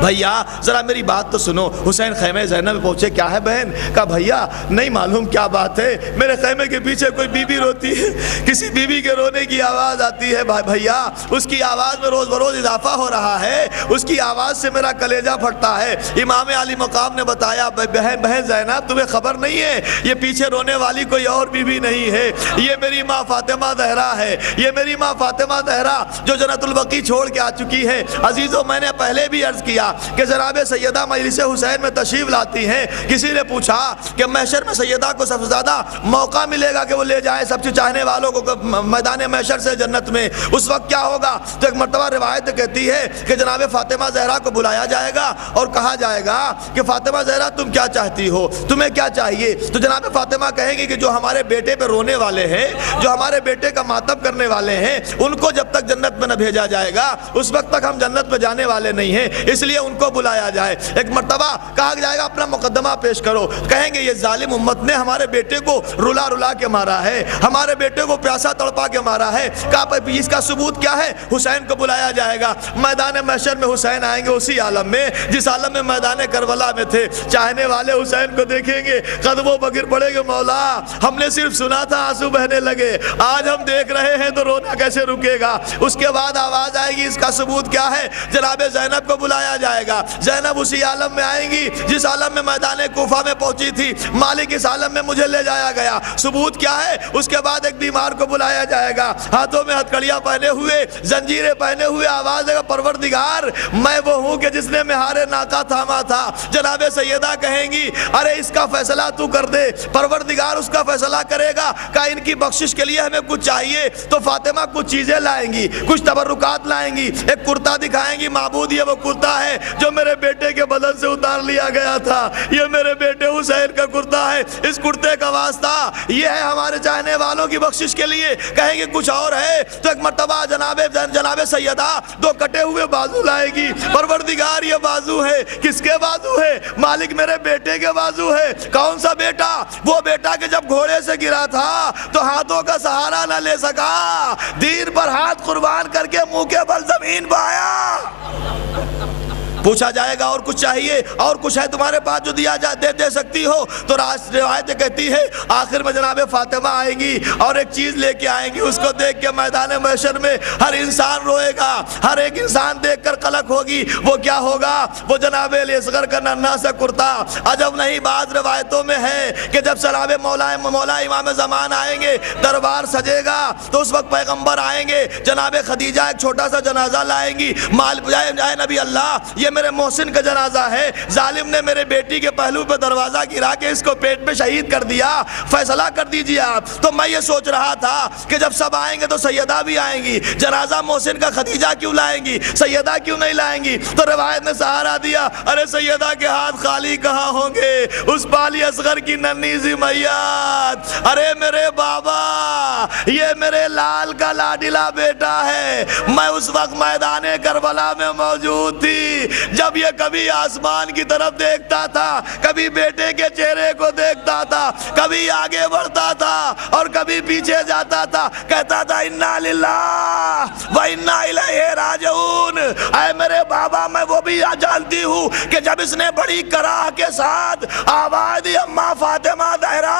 بھیا ذرا میری بات تو سنو۔ حسین خیمے زینب میں پہنچے، کیا ہے بہن؟ کہا بھیا نہیں معلوم کیا بات ہے، میرے خیمے کے پیچھے کوئی بی بی روتی ہے، کسی بی بی کے رونے کی آواز آتی ہے بھیا، اس کی آواز میں روز بروز اضافہ ہو رہا ہے، اس کی آواز سے میرا کلیجہ پھٹتا ہے۔ امام علی مقام نے بتایا بہن زینب تمہیں خبر نہیں ہے، یہ پیچھے رونے والی کوئی اور بی بی نہیں ہے، یہ میری ماں فاطمہ زہرا ہے، یہ میری ماں فاطمہ زہرا جو جنت البقیع چھوڑ کے آ چکی ہے۔ عزیزو میں نے پہلے بھی عرض کیا دیا کہ جناب سیدہ مجلس حسین میں تشریف لاتی ہیں. کسی نے پوچھا کہ محشر میں سیدہ کو سب سے زیادہ موقع ملے گا کہ وہ لے جائے سب سے چاہنے والوں کو میدان محشر سے جنت میں, اس وقت کیا ہوگا؟ تو ایک مرتبہ روایت کہتی ہے کہ جناب فاطمہ زہرا کو بلایا جائے گا اور کہا جائے گا کہ فاطمہ زہرا تم کیا چاہتی ہو, تمہیں کیا چاہیے؟ تو جناب فاطمہ کہیں گی کہ جو ہمارے بیٹے پہ رونے والے ہیں, جو ہمارے بیٹے کا ماتم کرنے والے ہیں, ان کو جب تک جنت میں نہ بھیجا جائے گا اس وقت تک ہم جنت میں جانے والے نہیں ہیں, اس لیے ان کو بلایا جائے. ایک مرتبہ کہا جائے گا اپنا مقدمہ پیش کرو. کہیں گے یہ ظالم امت نے ہمارے بیٹے کو رلا رلا کے مارا ہے, ہمارے بیٹے کو پیاسا تڑپا کے مارا ہے. کہا اس کا ثبوت کیا ہے؟ حسین کو بلایا جائے گا. میدان محشر میں حسین آئیں گے اسی عالم میں جس عالم میں میدان کربلا میں تھے. چاہنے والے حسین کو دیکھیں گے, قدموں پر گر پڑے گے, مولا ہم نے صرف سنا تھا آنسو بہنے لگے, آج ہم دیکھ رہے ہیں تو رونا کیسے رکے گا؟ اس کے بعد آواز آئے گی اس کا ثبوت کیا ہے؟ جناب زینب کو بلایا جائے گا. زینب اسی عالم میں آئیں گی جس عالم میں میدان کوفہ میں پہنچی تھی. مالک اس عالم میں مجھے لے جایا گیا, ثبوت کیا ہے؟ اس کے بعد ایک بیمار کو بلایا جائے گا, ہاتھوں میں ہتھکڑیاں پہنے ہوئے, زنجیریں پہنے ہوئے, آواز دے گا پروردگار میں وہ ہوں کہ جس نے مہار ناکا تھاما تھا. جناب سیدہ کہیں گی ارے اس کا فیصلہ تو کر دے. پروردگار اس کا فیصلہ کرے گا. کہا ان کی بخشش کے لیے ہمیں کچھ چاہیے. تو فاطمہ کچھ چیزیں لائیں گی, کچھ تبرکات لائیں گی, ایک کرتا دکھائیں گی. معبود یہ وہ کرتا ہے جو میرے بیٹے کے بدن سے اتار لیا گیا تھا, یہ میرے بیٹے حسین کا کرتا ہے, اس کرتے کا واسطہ یہ ہے ہمارے چاہنے والوں کی بخشش کے لیے. کہیں گے کچھ اور ہے. تو ایک مرتبہ جناب سیدہ دو کٹے ہوئے بازو لائے گی. پروردگار یہ بازو ہے, کس کے بازو ہے؟ مالک میرے بیٹے کے بازو ہے. کون سا بیٹا؟ وہ بیٹا کہ جب گھوڑے سے گرا تھا تو ہاتھوں کا سہارا نہ لے سکا, دین پر ہاتھ قربان کر کے منہ کے بل زمین پایا. پوچھا جائے گا اور کچھ چاہیے, اور کچھ ہے تمہارے پاس جو دیا دے سکتی ہو؟ تو روایت کہتی ہے آخر میں جناب فاطمہ آئیں گی اور ایک چیز لے کے آئیں گی. اس کو دیکھ کے میدان محشر میں ہر انسان روئے گا, ہر ایک انسان دیکھ کر قلق ہوگی. وہ کیا ہوگا؟ وہ جناب علی اصغر کا ننھا سا کرتا. عجب نہیں, بعض روایتوں میں ہے کہ جب جناب مولا امام زمان آئیں گے, دربار سجے گا, تو اس وقت پیغمبر آئیں گے. جناب خدیجہ ایک چھوٹا سا جنازہ لائیں گی. اے نبی اللہ, یہ میرے محسن کا جنازہ ہے, ظالم نے میرے بیٹی کے پہلو پہ دروازہ گرا کے اس کو پیٹ میں شہید کر دیا, فیصلہ کر دیجئے آپ. تو میں یہ سوچ رہا تھا کہ جب سب آئیں گے تو سیدہ بھی آئیں گی, جنازہ محسن کا خدیجہ کیوں لائیں گی, سیدہ کیوں نہیں لائیں گی؟ تو روایت نے سہارا دیا, ارے سیدہ کے ہاتھ خالی کہاں ہوں گے, اس بالی اصغر کی ننھی سی میت. ارے میرے بابا, یہ میرے لال کا لاڈلا بیٹا ہے. میں اس وقت میدان کربلا میں موجود تھی جب یہ کبھی آسمان کی طرف دیکھتا تھا, کبھی بیٹے کے چہرے کو دیکھتا تھا, کبھی آگے بڑھتا تھا اور کبھی پیچھے جاتا تھا, کہتا تھا انا للہ و انا الیہ راجعون. اے میرے بابا, میں وہ بھی جانتی ہوں کہ جب اس نے بڑی کراہ کے ساتھ آواز دی اماں فاطمہ زہرا,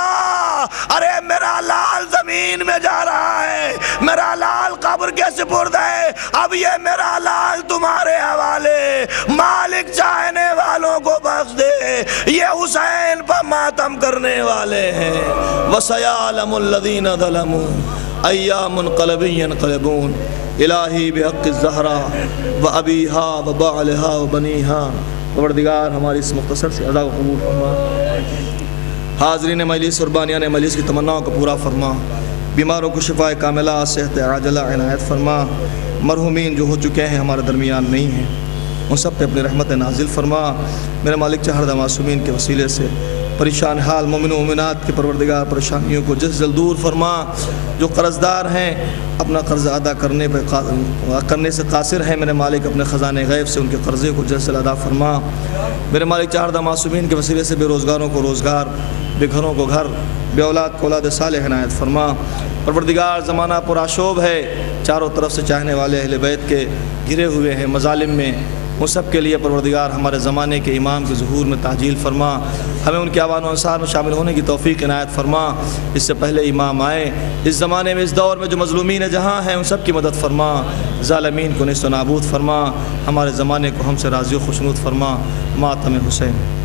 ارے میرا لال زمین میں جا رہا ہے, میرا لال قبر کے سپرد ہے, اب یہ میرا لال تمہارے حوالے, مالک چاہنے والوں کو بخش دے, یہ حسین پر ماتم کرنے والے ہیں. وَسَيَعْلَمُ الَّذِينَ ظَلَمُوا أَيَّا مُنْقَلَبٍ يَنْقَلِبُونَ الہی بحق الزہرا وَأَبِيهَا وَبَعْلِهَا وَبَنِيهَا. پروردگار ہماری اس مختصر سے ادا کو قبول فرما, حاضرین مجلس اور بانیان مجلس کی تمناؤں کو پورا فرما, بیماروں کو شفاء کاملہ صحت عاجلہ عنایت فرما. مرحومین جو ہو چکے ہیں ہمارے درمیان نہیں ہیں, ان سب پہ اپنی رحمت نازل فرما. میرے مالک چہردہ معصومین کے وسیلے سے پریشان حال مومن و مومنات کے پروردگار پریشانیوں کو جلد دور فرما. جو قرض دار ہیں اپنا قرض ادا کرنے سے قاصر ہیں, میرے مالک اپنے خزانے غیب سے ان کے قرضے کو جلد سے ادا فرما. میرے مالک چہردہ معصومین کے وسیلے سے بے روزگاروں کو روزگار, بے گھروں کو گھر, بے اولاد کو اولاد صالح عنایت فرما. پروردگار زمانہ پرآشوب ہے, چاروں طرف سے چاہنے والے اہل بیت کے گھرے ہوئے ہیں مظالم میں, ان سب کے لیے پروردگار ہمارے زمانے کے امام کے ظہور میں تعجیل فرما. ہمیں ان کے اعوان و انصار میں شامل ہونے کی توفیق عنایت فرما. اس سے پہلے امام آئے, اس زمانے میں اس دور میں جو مظلومین جہاں ہیں ان سب کی مدد فرما, ظالمین کو نیست و نابود فرما. ہمارے زمانے کو ہم سے راضی و خوشنود فرما. ماتم حسین.